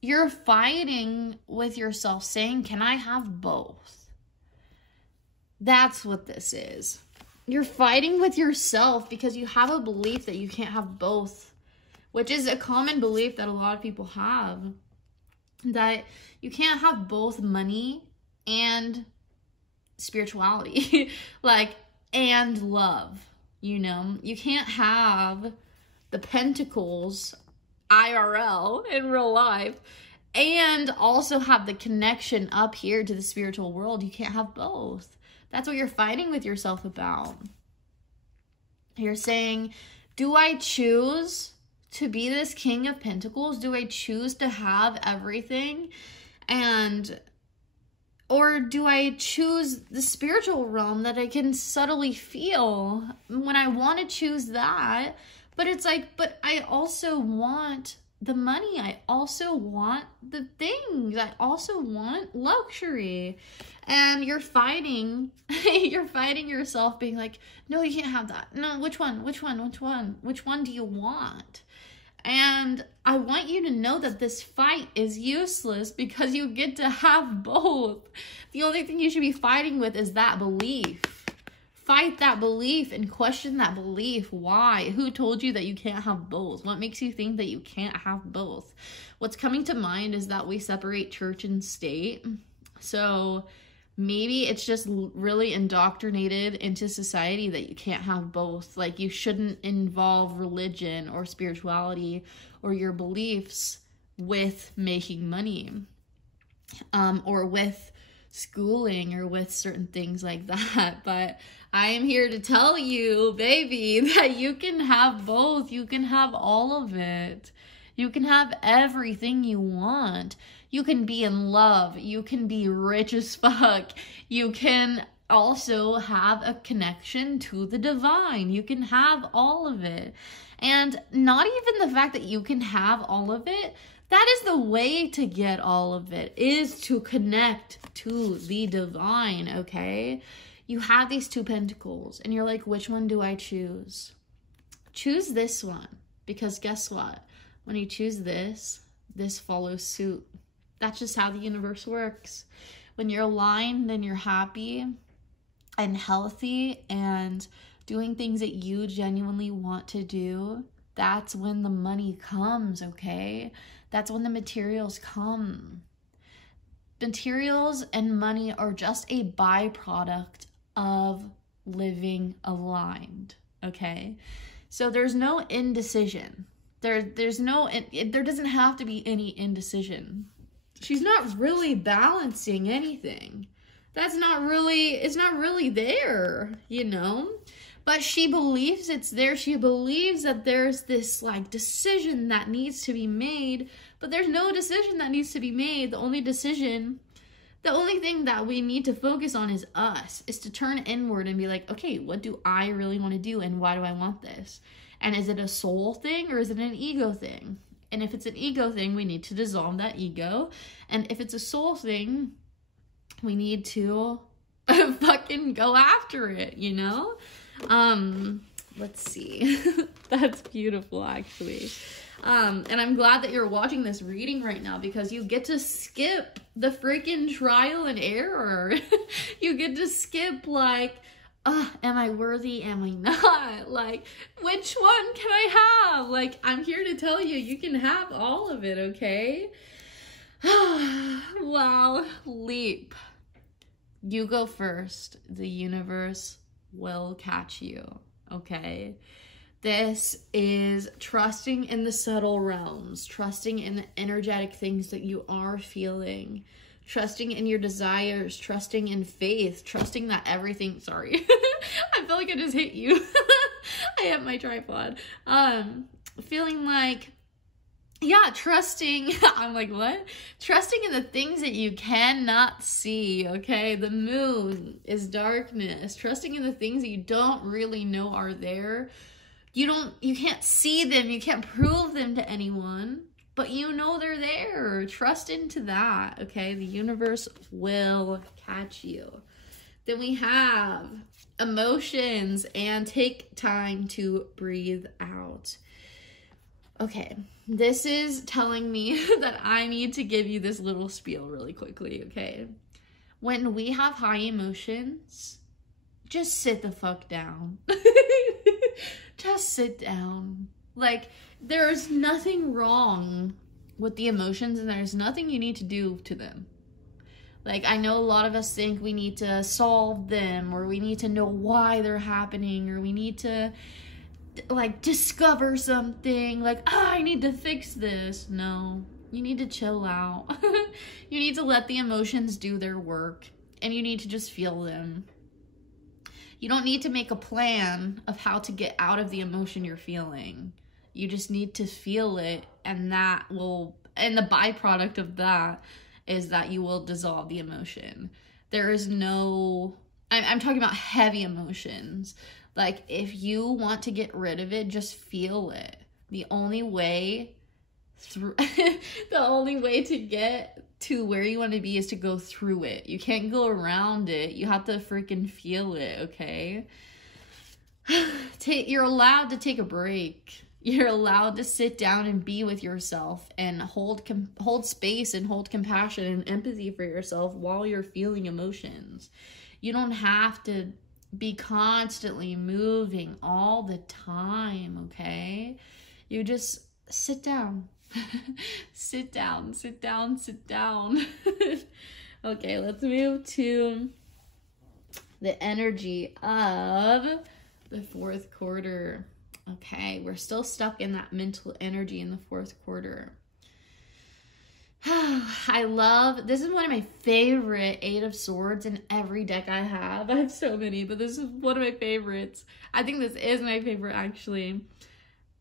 you're fighting with yourself saying, can I have both? That's what this is. You're fighting with yourself because you have a belief that you can't have both, which is a common belief that a lot of people have, that you can't have both money and spirituality, like, and love, you know? You can't have the Pentacles IRL in real life and also have the connection up here to the spiritual world. You can't have both. That's what you're fighting with yourself about. You're saying, do I choose to be this King of Pentacles? Do I choose to have everything? Or do I choose the spiritual realm that I can subtly feel when I want to choose that? But it's like, but I also want the money. I also want the things. I also want luxury. And you're fighting yourself being like, no, you can't have that. No, which one? Which one do you want? And I want you to know that this fight is useless because you get to have both. The only thing you should be fighting with is that belief. Fight that belief and question that belief. Why? Who told you that you can't have both? What makes you think that you can't have both? What's coming to mind is that we separate church and state. So maybe it's just really indoctrinated into society that you can't have both. Like, you shouldn't involve religion or spirituality or your beliefs with making money, or with schooling or with certain things like that. But I am here to tell you, baby, that you can have both. You can have all of it. You can have everything you want. You can be in love. You can be rich as fuck. You can also have a connection to the divine. You can have all of it. And not even the fact that you can have all of it, that is the way to get all of it, is to connect to the divine, okay? You have these 2 pentacles and you're like, which one do I choose? Choose this one, because guess what? When you choose this, this follows suit. That's just how the universe works. When you're aligned and you're happy and healthy and doing things that you genuinely want to do, that's when the money comes, okay? That's when the materials come. Materials and money are just a byproduct of living aligned, okay? So there's no indecision. There doesn't have to be any indecision. She's not really balancing anything. It's not really there, you know? But she believes it's there. She believes that there's this like decision that needs to be made, but there's no decision that needs to be made. The only thing that we need to focus on is us, is to turn inward and be like, okay, what do I really want to do and why do I want this? And is it a soul thing or is it an ego thing? And if it's an ego thing, we need to dissolve that ego. And if it's a soul thing, we need to fucking go after it, you know? Let's see. That's beautiful, actually. And I'm glad that you're watching this reading right now, because you get to skip the freaking trial and error. You get to skip like, am I worthy? Am I not? Like, which one can I have? Like, I'm here to tell you, you can have all of it, okay? Wow, leap. You go first. The universe will catch you, okay? This is trusting in the subtle realms, trusting in the energetic things that you are feeling, trusting in your desires, trusting in faith, trusting that everything, sorry, I feel like I just hit you. I hit my tripod. Feeling like, yeah, trusting, I'm like, what? Trusting in the things that you cannot see, okay? The moon is darkness. Trusting in the things that you don't really know are there. You can't see them, you can't prove them to anyone, but you know they're there. Trust into that, okay? The universe will catch you. Then we have emotions and take time to breathe out. Okay, this is telling me that I need to give you this little spiel really quickly, okay? When we have high emotions, just sit the fuck down. Just sit down. Like, there's nothing wrong with the emotions and there's nothing you need to do to them. Like, I know a lot of us think we need to solve them, or we need to know why they're happening, or we need to, like, discover something. Like, I need to fix this. No, you need to chill out. You need to let the emotions do their work, and you need to just feel them. You don't need to make a plan of how to get out of the emotion you're feeling. You just need to feel it, and that will, and the byproduct of that is that you will dissolve the emotion. There is no, I'm talking about heavy emotions. Like, if you want to get rid of it, just feel it. The only way through, the only way to get to where you want to be is to go through it. You can't go around it. You have to freaking feel it, okay? You're allowed to take a break. You're allowed to sit down and be with yourself and hold space and hold compassion and empathy for yourself while you're feeling emotions. You don't have to be constantly moving all the time, okay? You just sit down. Sit down, sit down, sit down. Okay, let's move to the energy of the fourth quarter. Okay, we're still stuck in that mental energy in the fourth quarter. This is one of my favorite Eight of Swords in every deck I have. I have so many, but this is one of my favorites. I think this is my favorite, actually,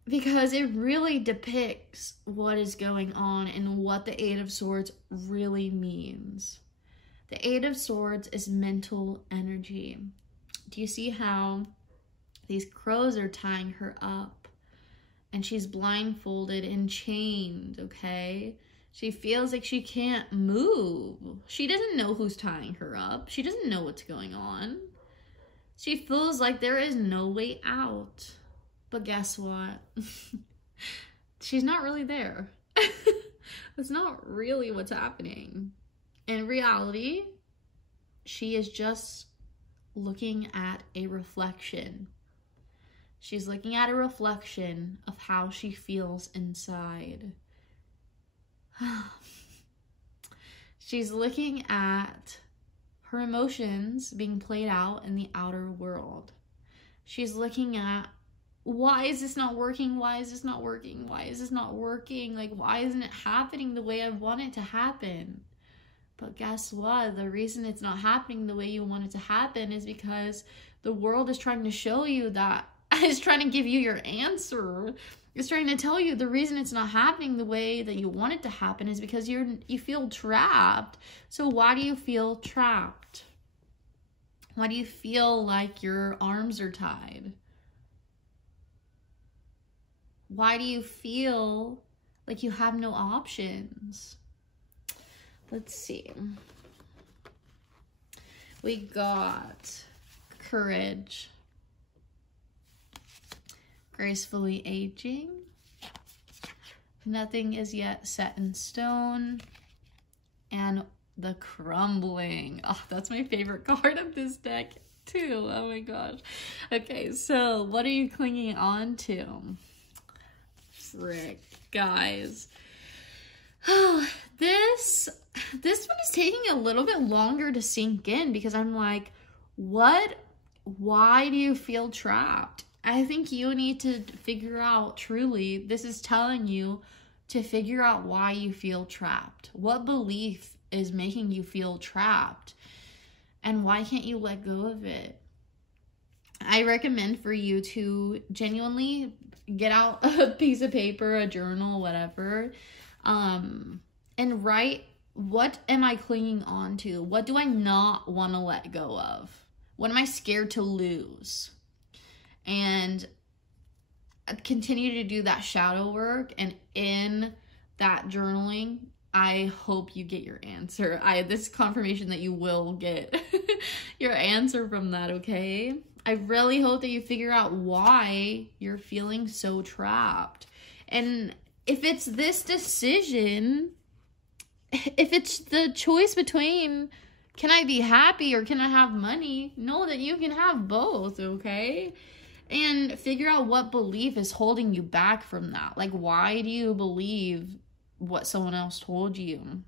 because it really depicts what is going on and what the Eight of Swords really means. The Eight of Swords is mental energy. Do you see how these crows are tying her up and she's blindfolded and chained, okay? She feels like she can't move. She doesn't know who's tying her up. She doesn't know what's going on. She feels like there is no way out. But guess what? She's not really there. That's not really what's happening. In reality, she is just looking at a reflection. She's looking at a reflection of how she feels inside. She's looking at her emotions being played out in the outer world. She's looking at, why is this not working? Why is this not working? Why is this not working? Like, why isn't it happening the way I want it to happen? But guess what? The reason it's not happening the way you want it to happen is because the world is trying to show you that, it's trying to give you your answer. It's trying to tell you the reason it's not happening the way that you want it to happen is because you feel trapped. So why do you feel trapped? Why do you feel like your arms are tied? Why do you feel like you have no options? Let's see. We got courage. Gracefully aging. Nothing is yet set in stone. And the crumbling. Oh, that's my favorite card of this deck too. Oh my gosh. Okay, so what are you clinging on to? Frick, guys. Oh, this one is taking a little bit longer to sink in because I'm like, why do you feel trapped? I think you need to figure out, truly, this is telling you to figure out why you feel trapped. What belief is making you feel trapped? And why can't you let go of it? I recommend for you to genuinely get out a piece of paper, a journal, whatever, and write, what am I clinging on to? What do I not want to let go of? What am I scared to lose? And continue to do that shadow work, and in that journaling, I hope you get your answer. This is confirmation that you will get your answer from that, okay? I really hope that you figure out why you're feeling so trapped. And if it's this decision, if it's the choice between, can I be happy or can I have money? Know that you can have both, okay? And figure out what belief is holding you back from that. Like, why do you believe what someone else told you?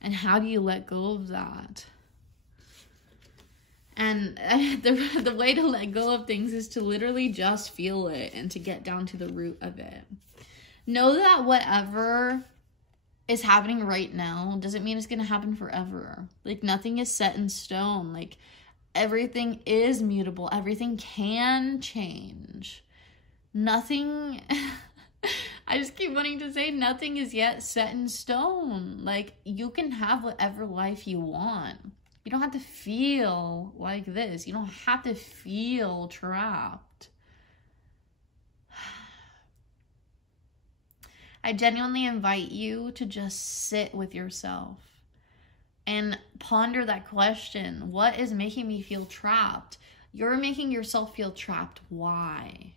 And how do you let go of that? And the way to let go of things is to literally just feel it and to get down to the root of it. Know that whatever is happening right now doesn't mean it's going to happen forever. Like, nothing is set in stone. Like, everything is mutable. Everything can change. Nothing... I just keep wanting to say nothing is yet set in stone. Like, you can have whatever life you want. You don't have to feel like this. You don't have to feel trapped. I genuinely invite you to just sit with yourself and ponder that question. What is making me feel trapped? You're making yourself feel trapped. Why?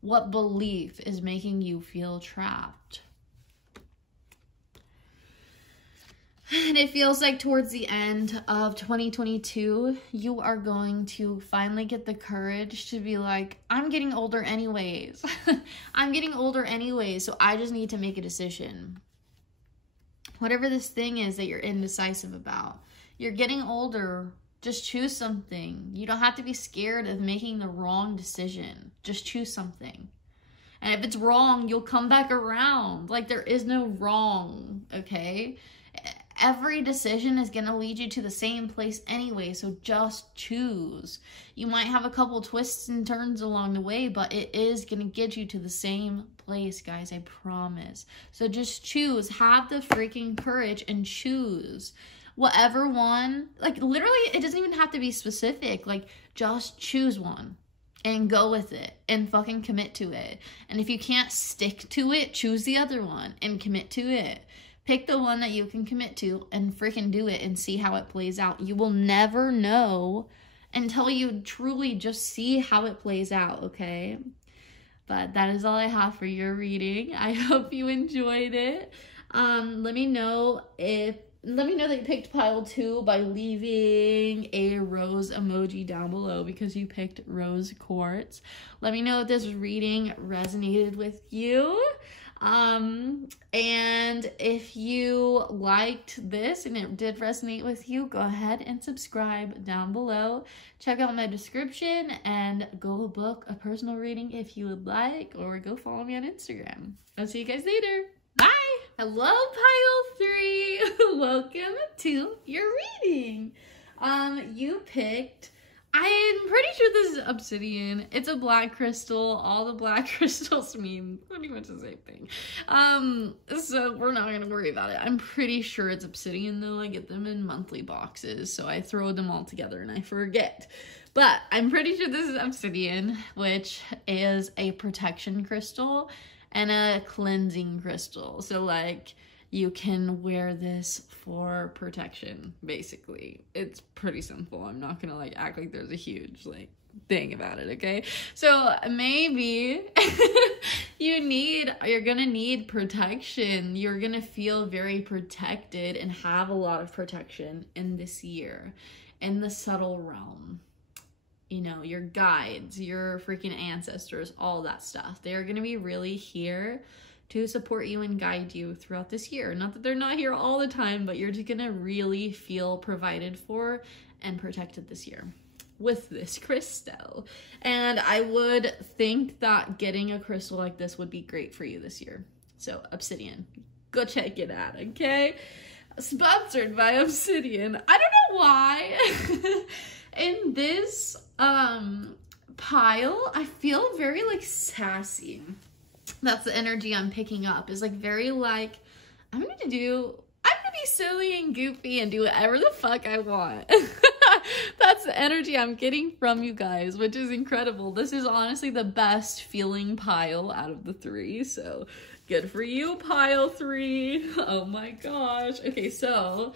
What belief is making you feel trapped? And it feels like towards the end of 2022, you are going to finally get the courage to be like, I'm getting older anyways. I'm getting older anyways, so I just need to make a decision. Whatever this thing is that you're indecisive about, you're getting older. Just choose something. You don't have to be scared of making the wrong decision. Just choose something. And if it's wrong, you'll come back around. Like, there is no wrong, okay? Every decision is going to lead you to the same place anyway, so just choose. You might have a couple twists and turns along the way, but it is going to get you to the same place, guys, I promise. So just choose. Have the freaking courage and choose. Whatever one, like, literally, it doesn't even have to be specific. Like, just choose one and go with it and fucking commit to it. And if you can't stick to it, choose the other one and commit to it. Pick the one that you can commit to and freaking do it and see how it plays out. You will never know until you truly just see how it plays out, okay? But that is all I have for your reading. I hope you enjoyed it. Let me know that you picked pile 2 by leaving a rose emoji down below because you picked rose quartz. Let me know if this reading resonated with you. And if you liked this and it did resonate with you, go ahead and subscribe down below. Check out my description and go book a personal reading if you would like, or go follow me on Instagram. I'll see you guys later. Bye! Hello, pile 3! Welcome to your reading. You picked, I'm pretty sure this is obsidian. It's a black crystal. All the black crystals mean pretty much the same thing. So we're not gonna worry about it. I'm pretty sure it's obsidian though. I get them in monthly boxes, so I throw them all together and I forget. But I'm pretty sure this is obsidian, which is a protection crystal and a cleansing crystal. So like, you can wear this for protection, basically. It's pretty simple. I'm not gonna like act like there's a huge like thing about it, okay? So maybe you're gonna need protection. You're gonna feel very protected and have a lot of protection in this year, in the subtle realm. You know, your guides, your freaking ancestors, all that stuff. They're gonna be really here to support you and guide you throughout this year. Not that they're not here all the time, but you're just gonna really feel provided for and protected this year with this crystal. And I would think that getting a crystal like this would be great for you this year. So obsidian, go check it out, okay? Sponsored by Obsidian. I don't know why. In this pile, I feel very like sassy. That's the energy I'm picking up, is like very like, I'm gonna be silly and goofy and do whatever the fuck I want. That's the energy I'm getting from you guys, which is incredible. This is honestly the best feeling pile out of the 3, so good for you, pile 3. Oh my gosh. Okay, so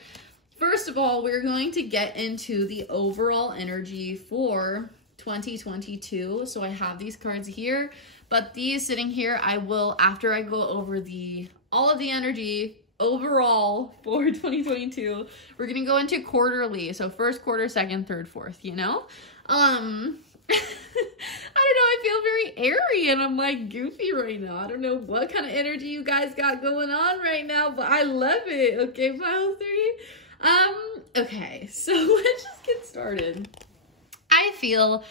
first of all, we're going to get into the overall energy for 2022. So I have these cards here, but these sitting here, I will, after I go over all of the energy overall for 2022, we're gonna go into quarterly. So first quarter, second, third, fourth, you know? I don't know, I feel very airy and I'm like goofy right now. I don't know what kind of energy you guys got going on right now, but I love it. Okay, pile 3. Okay, so let's just get started. I feel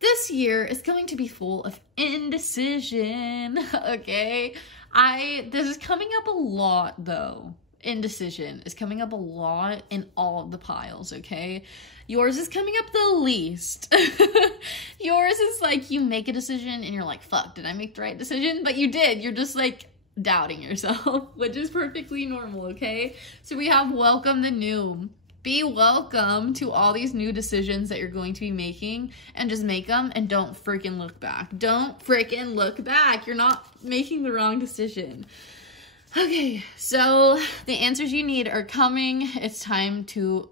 this year is going to be full of indecision, okay? This is coming up a lot though. Indecision is coming up a lot in all of the piles, okay? Yours is coming up the least. Yours is like, you make a decision and you're like, fuck, did I make the right decision? But you did. You're just like doubting yourself, which is perfectly normal, okay? So we have welcome the new. Be welcome to all these new decisions that you're going to be making, and just make them and don't freaking look back. Don't freaking look back. You're not making the wrong decision. Okay, so the answers you need are coming. It's time to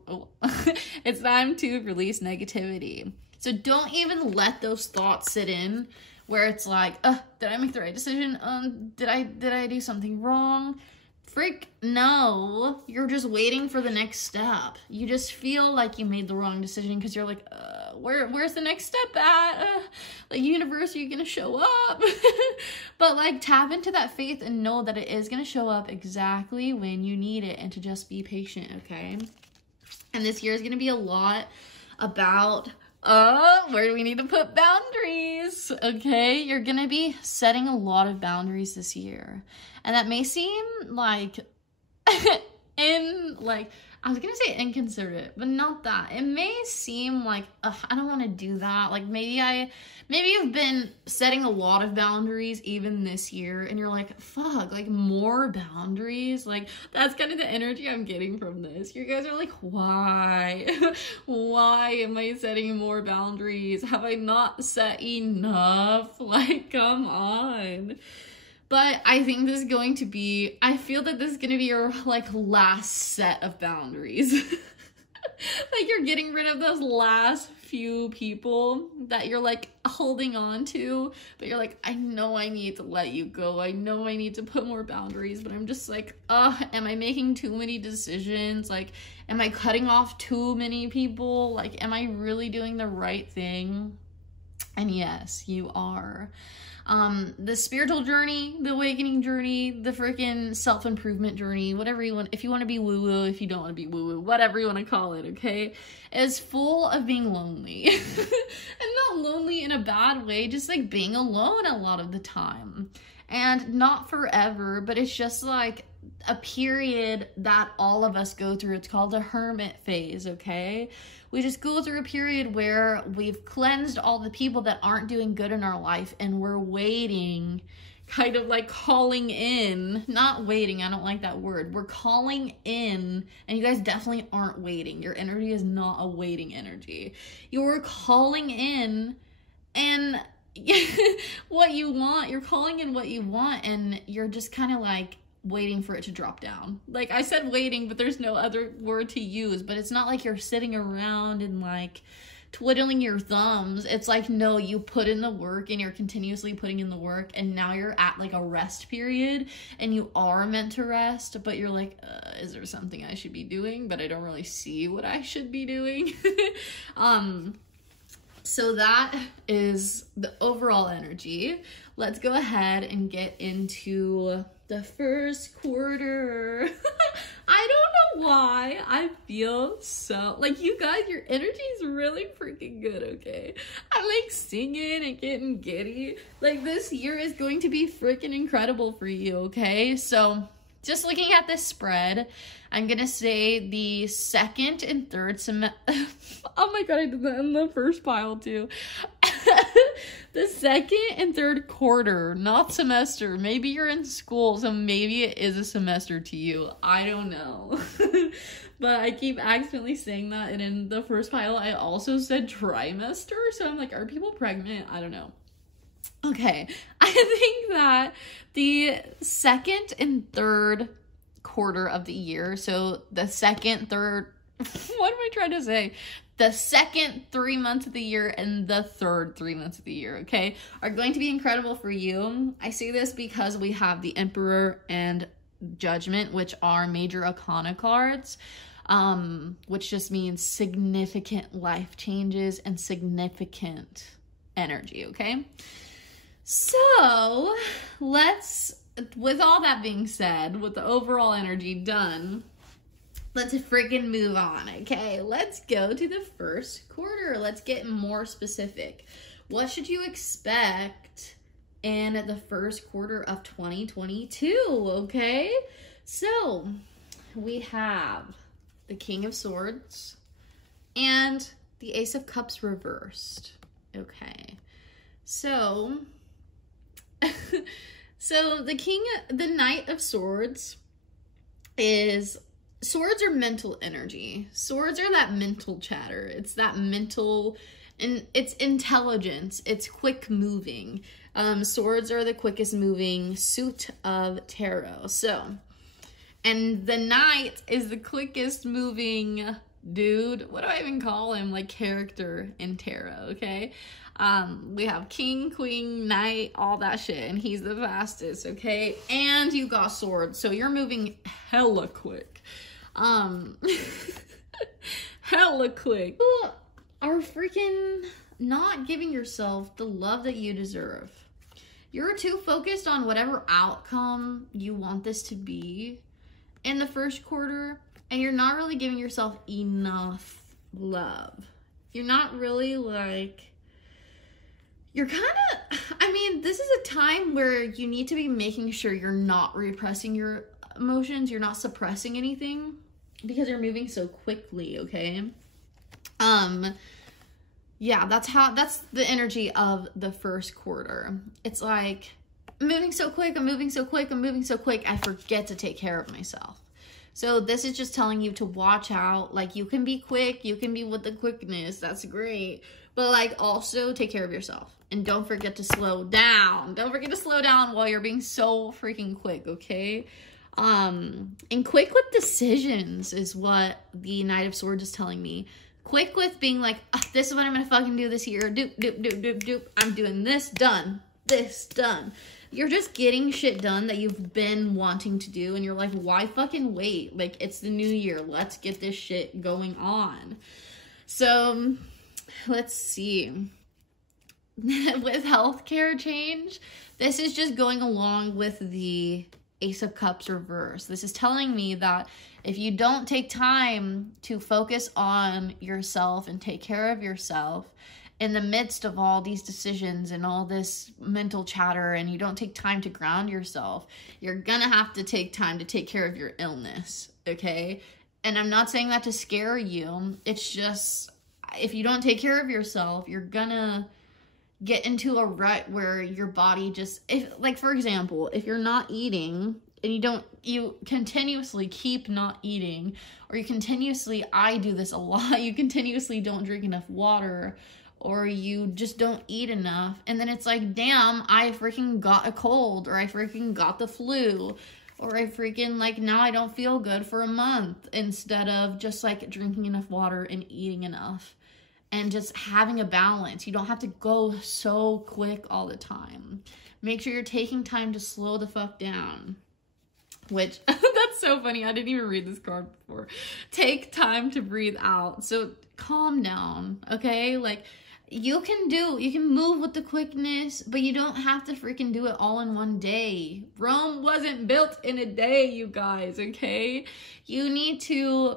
it's time to release negativity. So don't even let those thoughts sit in where it's like, did I make the right decision? Did I do something wrong? Freak, no. You're just waiting for the next step. You just feel like you made the wrong decision because you're like, where's the next step at? Like, universe, are you gonna show up? But like, tap into that faith and know that it is gonna show up exactly when you need it, and to just be patient, okay? And this year is gonna be a lot about Where do we need to put boundaries? Okay, you're gonna be setting a lot of boundaries this year. And that may seem like I was gonna say inconsiderate, but not that. It may seem like, I don't want to do that. Like maybe you've been setting a lot of boundaries even this year, and you're like, fuck, like more boundaries. Like that's kind of the energy I'm getting from this. You guys are like, why? Why am I setting more boundaries? Have I not set enough? Like, come on. But I think this is going to be, I feel that this is going to be your, like, last set of boundaries. Like, you're getting rid of those last few people that you're, like, holding on to. But you're like, I know I need to let you go. I know I need to put more boundaries. But I'm just like, am I making too many decisions? Like, am I cutting off too many people? Like, am I really doing the right thing? And yes, you are. The spiritual journey, the awakening journey, the freaking self-improvement journey, whatever you want, if you want to be woo-woo, if you don't want to be woo-woo, whatever you want to call it, okay, is full of being lonely. And not lonely in a bad way, just like being alone a lot of the time. And not forever, but it's just like a period that all of us go through. It's called a hermit phase, okay? We just go through a period where we've cleansed all the people that aren't doing good in our life, and we're waiting, kind of like calling in, not waiting, I don't like that word. We're calling in, and you guys definitely aren't waiting. Your energy is not a waiting energy. You're calling in, and what you want, you're calling in what you want, and you're just kind of like waiting for it to drop down. Like I said waiting, but there's no other word to use. But it's not like you're sitting around and like twiddling your thumbs. It's like, no, you put in the work, and you're continuously putting in the work, and now you're at like a rest period, and you are meant to rest, but you're like, is there something I should be doing? But I don't really see what I should be doing. So that is the overall energy. Let's go ahead and get into the first quarter. I don't know why I feel so, like, you guys, your energy is really freaking good, okay? I'm like singing and getting giddy. Like, this year is going to be freaking incredible for you, okay? So just looking at this spread, I'm gonna say the second and third semester. Oh my god, I did that in the first pile too. The second and third quarter, not semester. Maybe you're in school, so maybe it is a semester to you. I don't know. But I keep accidentally saying that, and in the first pile, I also said trimester. So I'm like, are people pregnant? I don't know. Okay, I think that the second and third quarter of the year, so the second, third, what am I trying to say? The second 3 months of the year and the third 3 months of the year, okay, are going to be incredible for you. I say this because we have the Emperor and Judgment, which are major arcana cards, which just means significant life changes and significant energy, okay? So let's, with all that being said, with the overall energy done, let's freaking move on, okay? Let's go to the first quarter. Let's get more specific. What should you expect in the first quarter of 2022, okay? So we have the King of Swords and the Ace of Cups reversed, okay? So the Knight of Swords is, swords are mental energy. Swords are that mental chatter. It's that mental, and it's intelligence. It's quick moving. Swords are the quickest moving suit of tarot. So, and the Knight is the quickest moving dude. What do I even call him? Like, character in tarot, okay? We have king, queen, knight, all that shit, and he's the fastest, okay? And you got swords, so you're moving hella quick. Hella quick. You are freaking not giving yourself the love that you deserve. You're too focused on whatever outcome you want this to be in the first quarter, and you're not really giving yourself enough love you're not really like, you're kind of, I mean, this is a time where you need to be making sure you're not repressing your emotions, you're not suppressing anything, because you're moving so quickly, okay? Yeah, that's the energy of the first quarter. It's like, I'm moving so quick, I'm moving so quick, I'm moving so quick, I forget to take care of myself. So this is just telling you to watch out. Like, you can be quick, you can be with the quickness, that's great. But like, also take care of yourself. And don't forget to slow down. Don't forget to slow down while you're being so freaking quick, okay? And quick with decisions is what the Knight of Swords is telling me. Quick with being like, this is what I'm gonna fucking do this year. Doop, doop, doop, doop, doop. I'm doing this, done. This, done. You're just getting shit done that you've been wanting to do, and you're like, why fucking wait? Like, it's the new year. Let's get this shit going on. So, let's see. With healthcare change, this is just going along with the Ace of Cups reverse. This is telling me that if you don't take time to focus on yourself and take care of yourself in the midst of all these decisions and all this mental chatter, and you don't take time to ground yourself, you're gonna have to take time to take care of your illness, okay? And I'm not saying that to scare you. It's just, if you don't take care of yourself, you're gonna get into a rut where your body just, if, like, for example, if you're not eating and you continuously keep not eating, or you continuously, I do this a lot, you continuously don't drink enough water, or you just don't eat enough, and then it's like, damn, I freaking got a cold, or I freaking got the flu, or I freaking, like, now I don't feel good for a month, instead of just like drinking enough water and eating enough. And just having a balance. You don't have to go so quick all the time. Make sure you're taking time to slow the fuck down. Which, that's so funny. I didn't even read this card before. Take time to breathe out. So calm down, okay? Like, you can move with the quickness, but you don't have to freaking do it all in one day. Rome wasn't built in a day, you guys, okay? You need to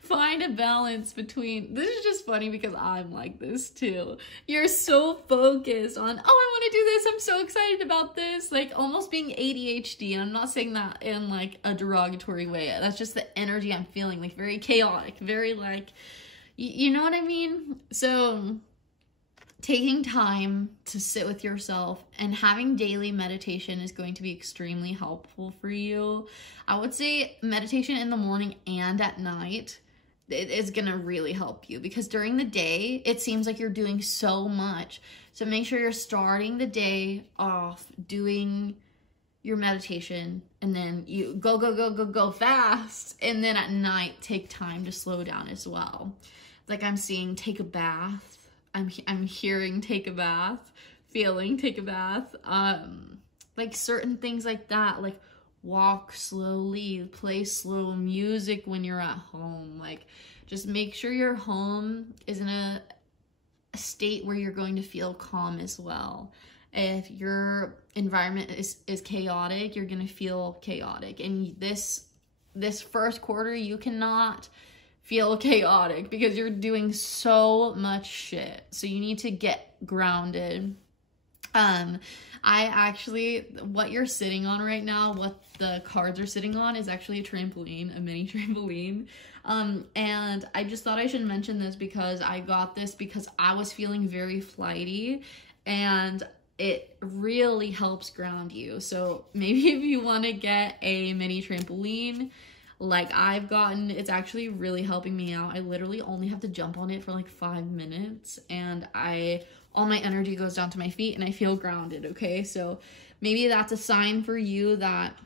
find a balance between, this is just funny because I'm like this too. You're so focused on, oh, I want to do this, I'm so excited about this, like almost being ADHD, and I'm not saying that in like a derogatory way. That's just the energy I'm feeling, like very chaotic, very like, you know what I mean? So taking time to sit with yourself and having daily meditation is going to be extremely helpful for you. I would say meditation in the morning and at night. It is gonna really help you, because during the day, it seems like you're doing so much. So make sure you're starting the day off doing your meditation, and then you go fast. And then at night, take time to slow down as well. Like I'm seeing take a bath. I'm hearing take a bath, feeling take a bath. Like certain things like that, like walk slowly, play slow music when you're at home. Like, just make sure your home is in a state where you're going to feel calm as well. If your environment is chaotic, you're going to feel chaotic. And this first quarter, you cannot feel chaotic because you're doing so much shit. So you need to get grounded. What you're sitting on right now, what the cards are sitting on, is actually a trampoline, a mini trampoline. And I just thought I should mention this because I got this because I was feeling very flighty, and it really helps ground you. So maybe if you want to get a mini trampoline like I've gotten, it's actually really helping me out. I literally only have to jump on it for like 5 minutes, and all my energy goes down to my feet and I feel grounded, okay? So maybe that's a sign for you that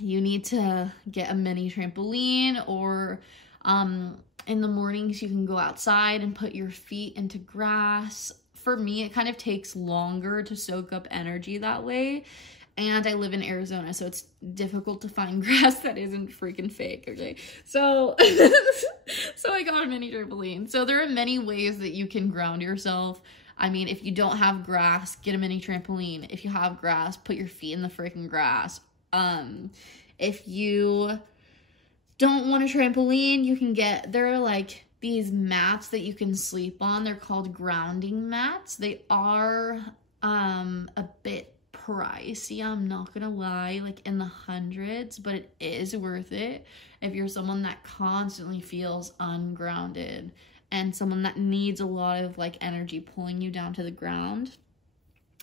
you need to get a mini trampoline, or in the mornings you can go outside and put your feet into grass. For me, it kind of takes longer to soak up energy that way. And I live in Arizona, so it's difficult to find grass that isn't freaking fake, okay? So, so I got a mini trampoline. So there are many ways that you can ground yourself. I mean, if you don't have grass, get a mini trampoline. If you have grass, put your feet in the freaking grass. If you don't want a trampoline, you can get, there are like these mats that you can sleep on. They're called grounding mats. They are a bit pricey, I'm not gonna lie, like in the hundreds, but it is worth it if you're someone that constantly feels ungrounded and someone that needs a lot of like energy pulling you down to the ground.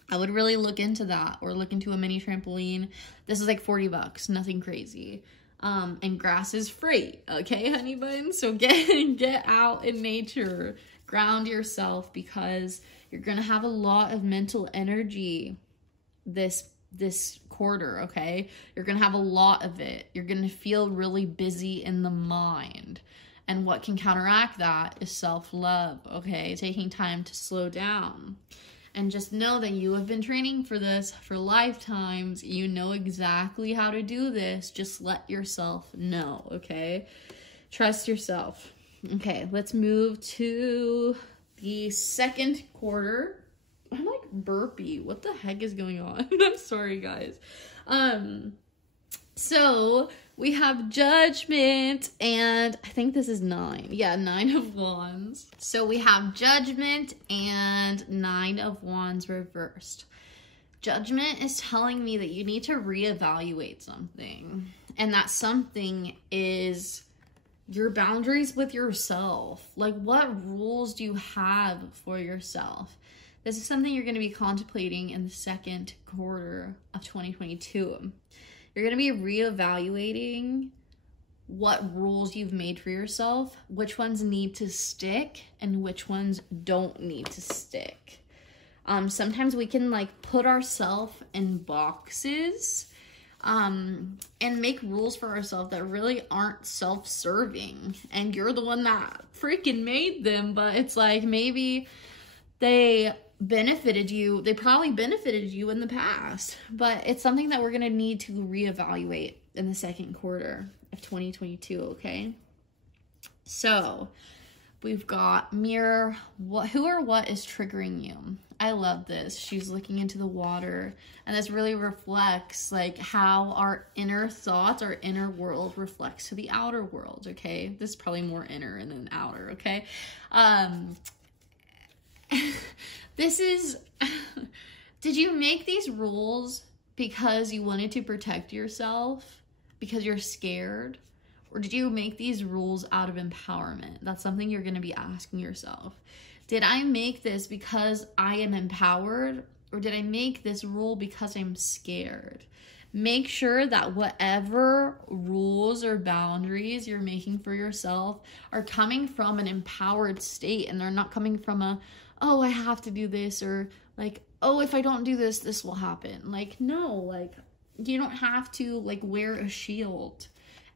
I would really look into that, or look into a mini trampoline. This is like 40 bucks, nothing crazy. And grass is free, okay, honey buns? So get out in nature, ground yourself, because you're gonna have a lot of mental energy this quarter, okay? You're gonna have a lot of it. You're gonna feel really busy in the mind. And what can counteract that is self-love, okay? Taking time to slow down. And just know that you have been training for this for lifetimes. You know exactly how to do this. Just let yourself know, okay? Trust yourself. Okay, let's move to the second quarter. I'm like burpy. What the heck is going on? I'm sorry, guys. So we have Judgment, and I think this is 9. Yeah, 9 of Wands. So we have Judgment and 9 of Wands reversed. Judgment is telling me that you need to reevaluate something. And that something is your boundaries with yourself. Like, what rules do you have for yourself? This is something you're going to be contemplating in the second quarter of 2022. You're going to be reevaluating what rules you've made for yourself, which ones need to stick and which ones don't need to stick. Sometimes we can like put ourselves in boxes and make rules for ourselves that really aren't self-serving. And you're the one that freaking made them, but it's like maybe they benefited you. They probably benefited you in the past, but it's something that we're going to need to reevaluate in the second quarter of 2022, okay? So we've got Mirror. Who or what is triggering you? I love this. She's looking into the water, and this really reflects like how our inner thoughts, our inner world reflects to the outer world, okay? This is probably more inner and then outer, okay? This is, did you make these rules because you wanted to protect yourself, because you're scared? Or did you make these rules out of empowerment? That's something you're going to be asking yourself. Did I make this because I am empowered? Or did I make this rule because I'm scared? Make sure that whatever rules or boundaries you're making for yourself are coming from an empowered state, and they're not coming from a, oh, I have to do this, or like, oh, if I don't do this, this will happen. Like, no, like, you don't have to like wear a shield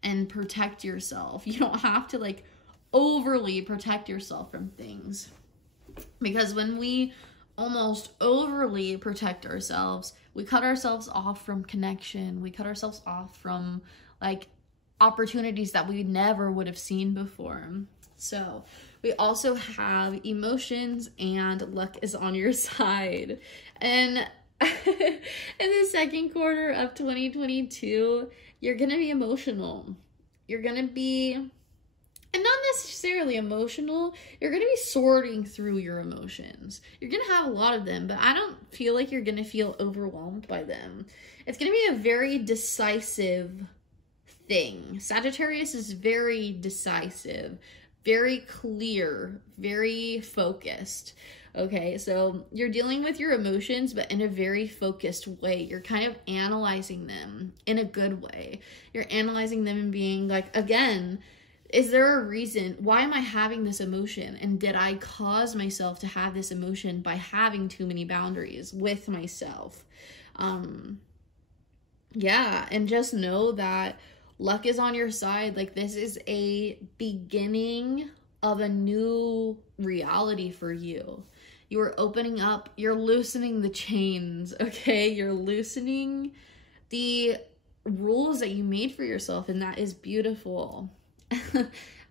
and protect yourself. You don't have to like overly protect yourself from things. Because when we almost overly protect ourselves, we cut ourselves off from connection. We cut ourselves off from like opportunities that we never would have seen before. So we also have emotions, and luck is on your side. And in the second quarter of 2022, you're going to be emotional. You're going to be, and not necessarily emotional, you're going to be sorting through your emotions. You're going to have a lot of them, but I don't feel like you're going to feel overwhelmed by them. It's going to be a very decisive thing. Sagittarius is very decisive, very clear, very focused. Okay, so you're dealing with your emotions, but in a very focused way. You're kind of analyzing them in a good way. You're analyzing them and being like, again, is there a reason? Why am I having this emotion? And did I cause myself to have this emotion by having too many boundaries with myself? Yeah, and just know that luck is on your side. Like, this is a beginning of a new reality for you. You are opening up, you're loosening the chains, okay? You're loosening the rules that you made for yourself, and that is beautiful.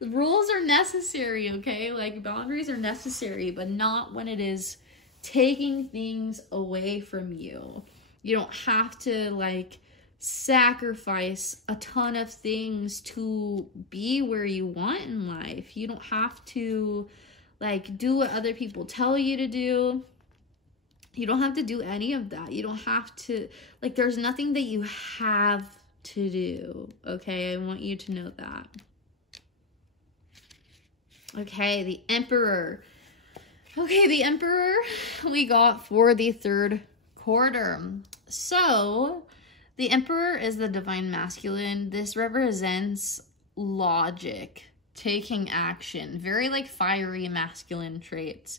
Rules are necessary, okay? Like, boundaries are necessary, but not when it is taking things away from you. You don't have to, like, sacrifice a ton of things to be where you want in life. You don't have to like do what other people tell you to do. You don't have to do any of that. You don't have to, like, there's nothing that you have to do. Okay, I want you to know that. Okay, the Emperor. Okay, the Emperor we got for the third quarter. So the Emperor is the divine masculine. This represents logic, taking action, very like fiery masculine traits.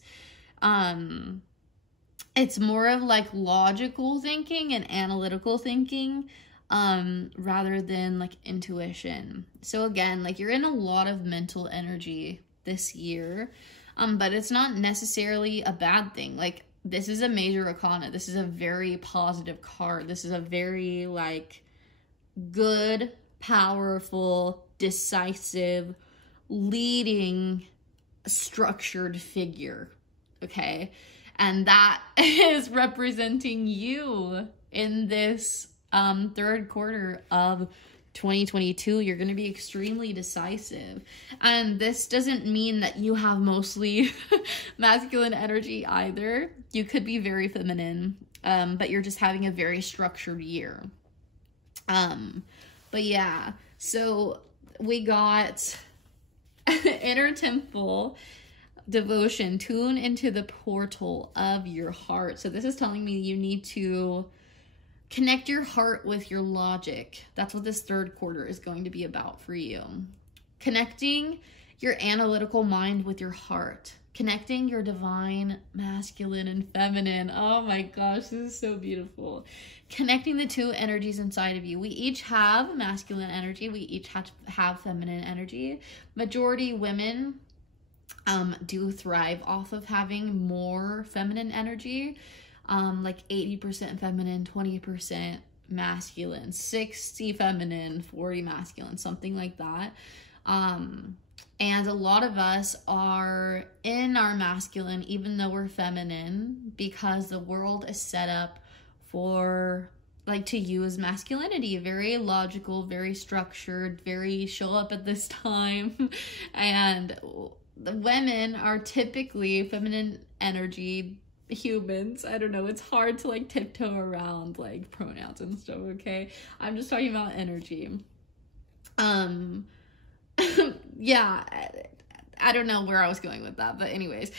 It's more of like logical thinking and analytical thinking, rather than like intuition. So again, like you're in a lot of mental energy this year, but it's not necessarily a bad thing. Like, this is a major arcana. This is a very positive card. This is a very like good, powerful, decisive, leading, structured figure. Okay. And that is representing you in this third quarter of 2022. You're going to be extremely decisive. And this doesn't mean that you have mostly masculine energy either. You could be very feminine, but you're just having a very structured year. But yeah, so we got Inner Temple Devotion, tune into the portal of your heart. So this is telling me you need to connect your heart with your logic. That's what this third quarter is going to be about for you. Connecting your analytical mind with your heart. Connecting your divine masculine and feminine. Oh my gosh, this is so beautiful. Connecting the two energies inside of you. We each have masculine energy. We each have feminine energy. Majority women do thrive off of having more feminine energy, like 80% feminine, 20% masculine, 60 feminine, 40 masculine, something like that. And a lot of us are in our masculine, even though we're feminine, because the world is set up for like to use masculinity, very logical, very structured, very show up at this time. And the women are typically feminine energy humans. I don't know, it's hard to like tiptoe around like pronouns and stuff, okay? I'm just talking about energy. Yeah, I don't know where I was going with that, but anyways,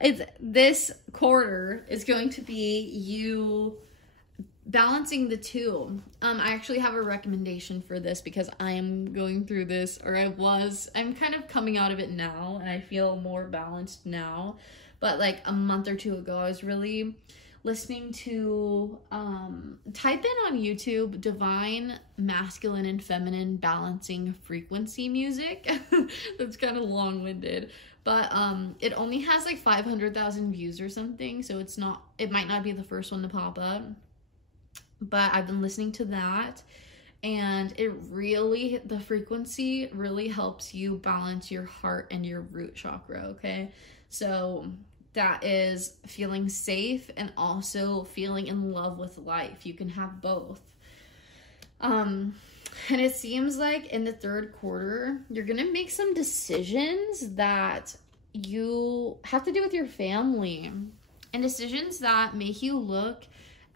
it's this quarter is going to be you balancing the two. I actually have a recommendation for this because I am going through this, or I'm kind of coming out of it now, and I feel more balanced now. But like a month or two ago, I was really listening to, type in on YouTube, divine masculine and feminine balancing frequency music. That's kind of long-winded, but it only has like 500,000 views or something, so it might not be the first one to pop up. But I've been listening to that, and the frequency really helps you balance your heart and your root chakra, okay? So that is feeling safe and also feeling in love with life. You can have both. And it seems like in the third quarter, you're gonna make some decisions that you have to do with your family, and decisions that make you look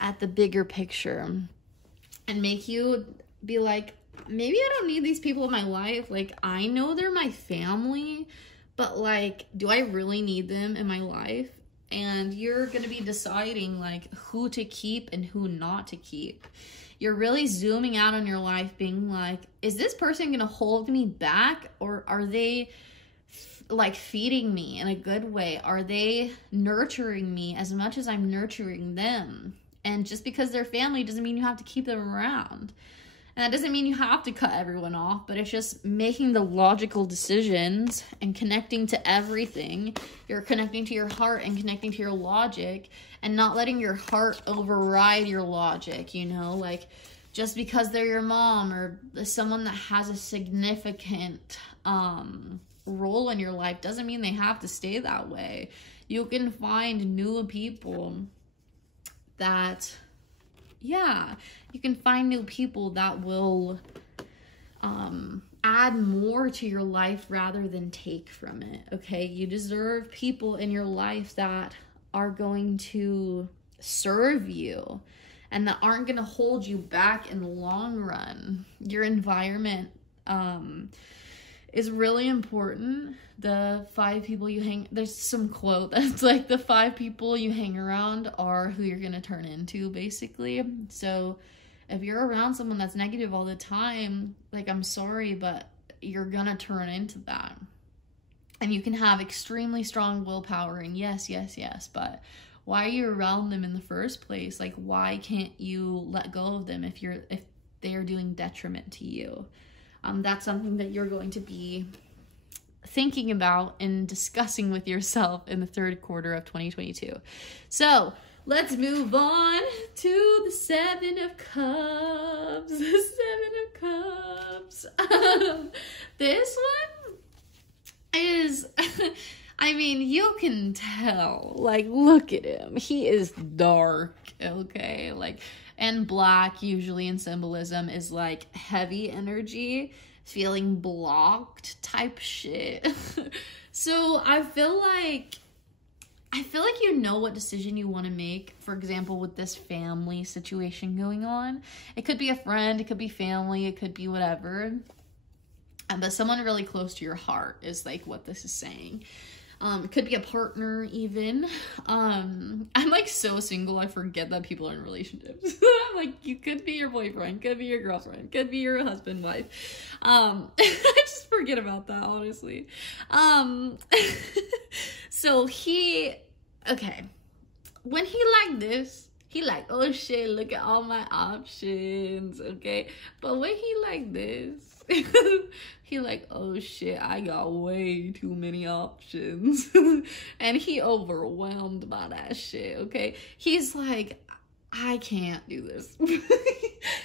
at the bigger picture and make you be like, maybe I don't need these people in my life. Like, I know they're my family, but like, do I really need them in my life? And you're going to be deciding like who to keep and who not to keep. You're really zooming out on your life, being like, is this person going to hold me back, or are they like feeding me in a good way? Are they nurturing me as much as I'm nurturing them? And just because they're family doesn't mean you have to keep them around. And that doesn't mean you have to cut everyone off, but it's just making the logical decisions and connecting to everything. You're connecting to your heart and connecting to your logic, and not letting your heart override your logic, you know? Like, just because they're your mom or someone that has a significant role in your life doesn't mean they have to stay that way. You can find new people that Yeah, you can find new people that will add more to your life rather than take from it, okay? You deserve people in your life that are going to serve you and that aren't going to hold you back in the long run. Your environment is really important. The 5 people you hang, there's some quote that's like the 5 people you hang around are who you're gonna turn into, basically. So if you're around someone that's negative all the time, like, I'm sorry, but you're gonna turn into that. And you can have extremely strong willpower and yes, but why are you around them in the first place? Like, why can't you let go of them if they are doing detriment to you? That's something that you're going to be thinking about and discussing with yourself in the 3rd quarter of 2022. So let's move on to the 7 of Cups. The 7 of Cups. This one is, I mean, you can tell, like, look at him. He is dark, okay? Like, and black usually in symbolism is like heavy energy, feeling blocked type shit. So I feel like you know what decision you want to make. For example, with this family situation going on, it could be a friend, it could be family, it could be whatever. But someone really close to your heart is like what this is saying. It could be a partner even. I'm like so single, I forget that people are in relationships. I'm like, you could be your boyfriend, could be your girlfriend, could be your husband, wife. I just forget about that, honestly. So okay, when he like this, he like, oh shit, look at all my options, okay? But when he like this, he like, oh shit, I got way too many options. And he overwhelmed by that shit, okay? He's like, I can't do this.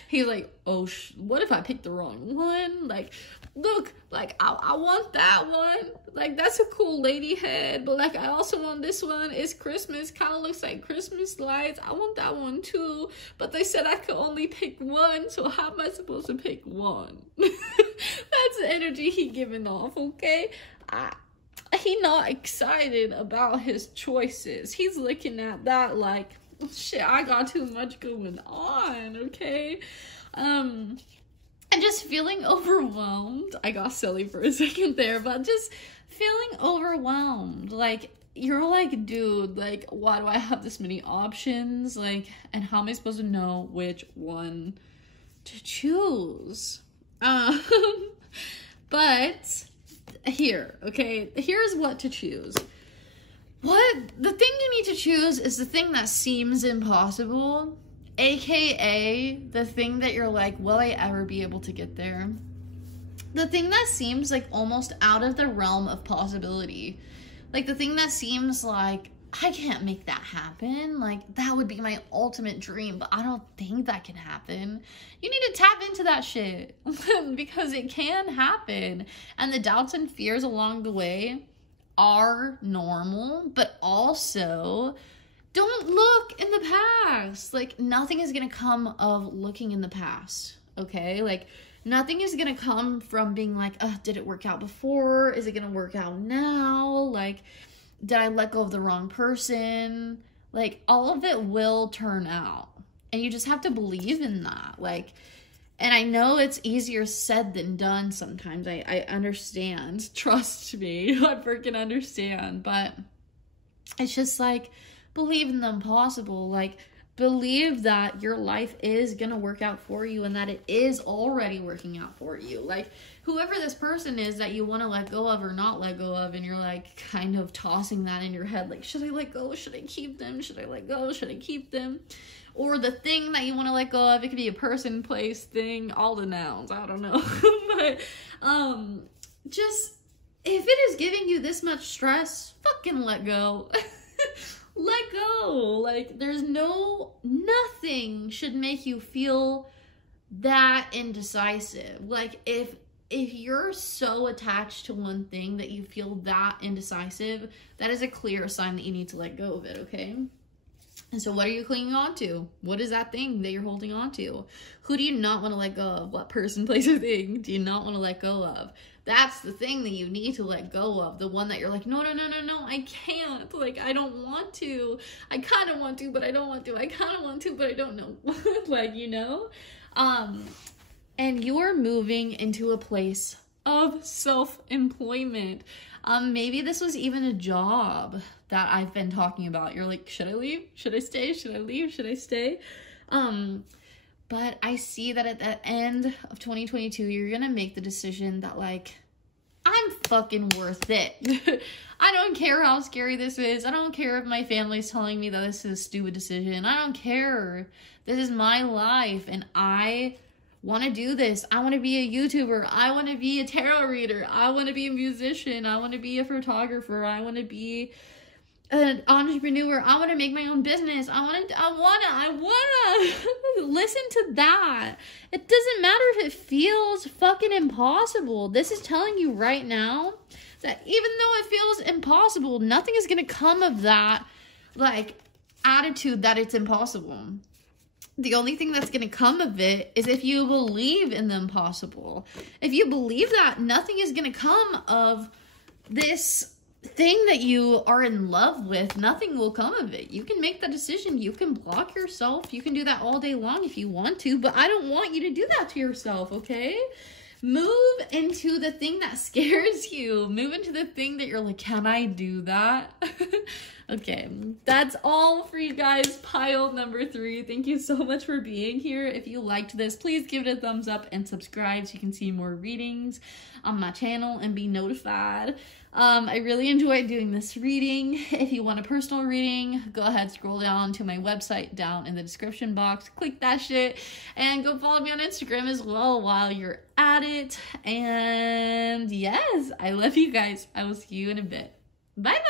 He's like, oh, what if I pick the wrong one? Like, look, like, I want that one. Like, that's a cool lady head, but like, I also want this one. It's Christmas, kind of looks like Christmas lights. I want that one too. But they said I could only pick one, so how am I supposed to pick one? That's the energy he giving off, okay? He not excited about his choices. He's looking at that like, shit, I got too much going on, okay? And just feeling overwhelmed. I got silly for a second there, but just feeling overwhelmed. Like, you're like, dude, like, why do I have this many options? Like, and how am I supposed to know which one to choose? But here, okay, here's what to choose. The thing you need to choose is the thing that seems impossible, aka the thing that you're like, will I ever be able to get there? The thing that seems like almost out of the realm of possibility. Like the thing that seems like, I can't make that happen. Like, that would be my ultimate dream, but I don't think that can happen. You need to tap into that shit because it can happen. And the doubts and fears along the way are normal, but also don't look in the past. Like, nothing is gonna come of looking in the past, okay? Like, nothing is gonna come from being like, did it work out before? Is it gonna work out now? Like, did I let go of the wrong person? Like, all of it will turn out. And you just have to believe in that. Like, and I know it's easier said than done sometimes. I understand. Trust me. I freaking understand. But it's just like, believe in the impossible. Like, believe that your life is going to work out for you and that it is already working out for you. Like, whoever this person is that you want to let go of or not let go of, and you're like kind of tossing that in your head. Like, should I let go? Should I keep them? Should I let go? Should I keep them? Or the thing that you want to let go of, it could be a person, place, thing, all the nouns, I don't know. But just, if it is giving you this much stress, fucking let go. Let go. Like, there's nothing should make you feel that indecisive. Like, if you're so attached to one thing that you feel that indecisive, that is a clear sign that you need to let go of it, okay? And so what are you clinging on to? What is that thing that you're holding on to? Who do you not want to let go of? What person, place, or thing do you not want to let go of? That's the thing that you need to let go of. The one that you're like, no, I can't. Like, I don't want to. I kind of want to, but I don't want to. I kind of want to, but I don't know. Like, you know? And you're moving into a place of self-employment. Maybe this was even a job that I've been talking about. You're like, should I leave? Should I stay? Should I leave? Should I stay? But I see that at the end of 2022, you're gonna make the decision that, like, I'm fucking worth it. I don't care how scary this is. I don't care if my family's telling me that this is a stupid decision. I don't care. This is my life, and I want to do this. I want to be a YouTuber. I want to be a tarot reader. I want to be a musician. I want to be a photographer. I want to be an entrepreneur. I want to make my own business. I want to listen to that. It doesn't matter if it feels fucking impossible. This is telling you right now that even though it feels impossible, nothing is going to come of that, like, attitude that it's impossible. The only thing that's going to come of it is if you believe in the impossible. If you believe that, nothing is going to come of this thing that you are in love with. Nothing will come of it. You can make that decision. You can block yourself. You can do that all day long if you want to, but I don't want you to do that to yourself, okay? Move into the thing that scares you. Move into the thing that you're like, can I do that? Okay, that's all for you guys. Pile number 3. Thank you so much for being here. If you liked this, please give it a thumbs up and subscribe so you can see more readings on my channel and be notified. I really enjoyed doing this reading. If you want a personal reading, go ahead, scroll down to my website down in the description box. Click that shit and go follow me on Instagram as well while you're at it. And yes, I love you guys. I will see you in a bit. Bye-bye.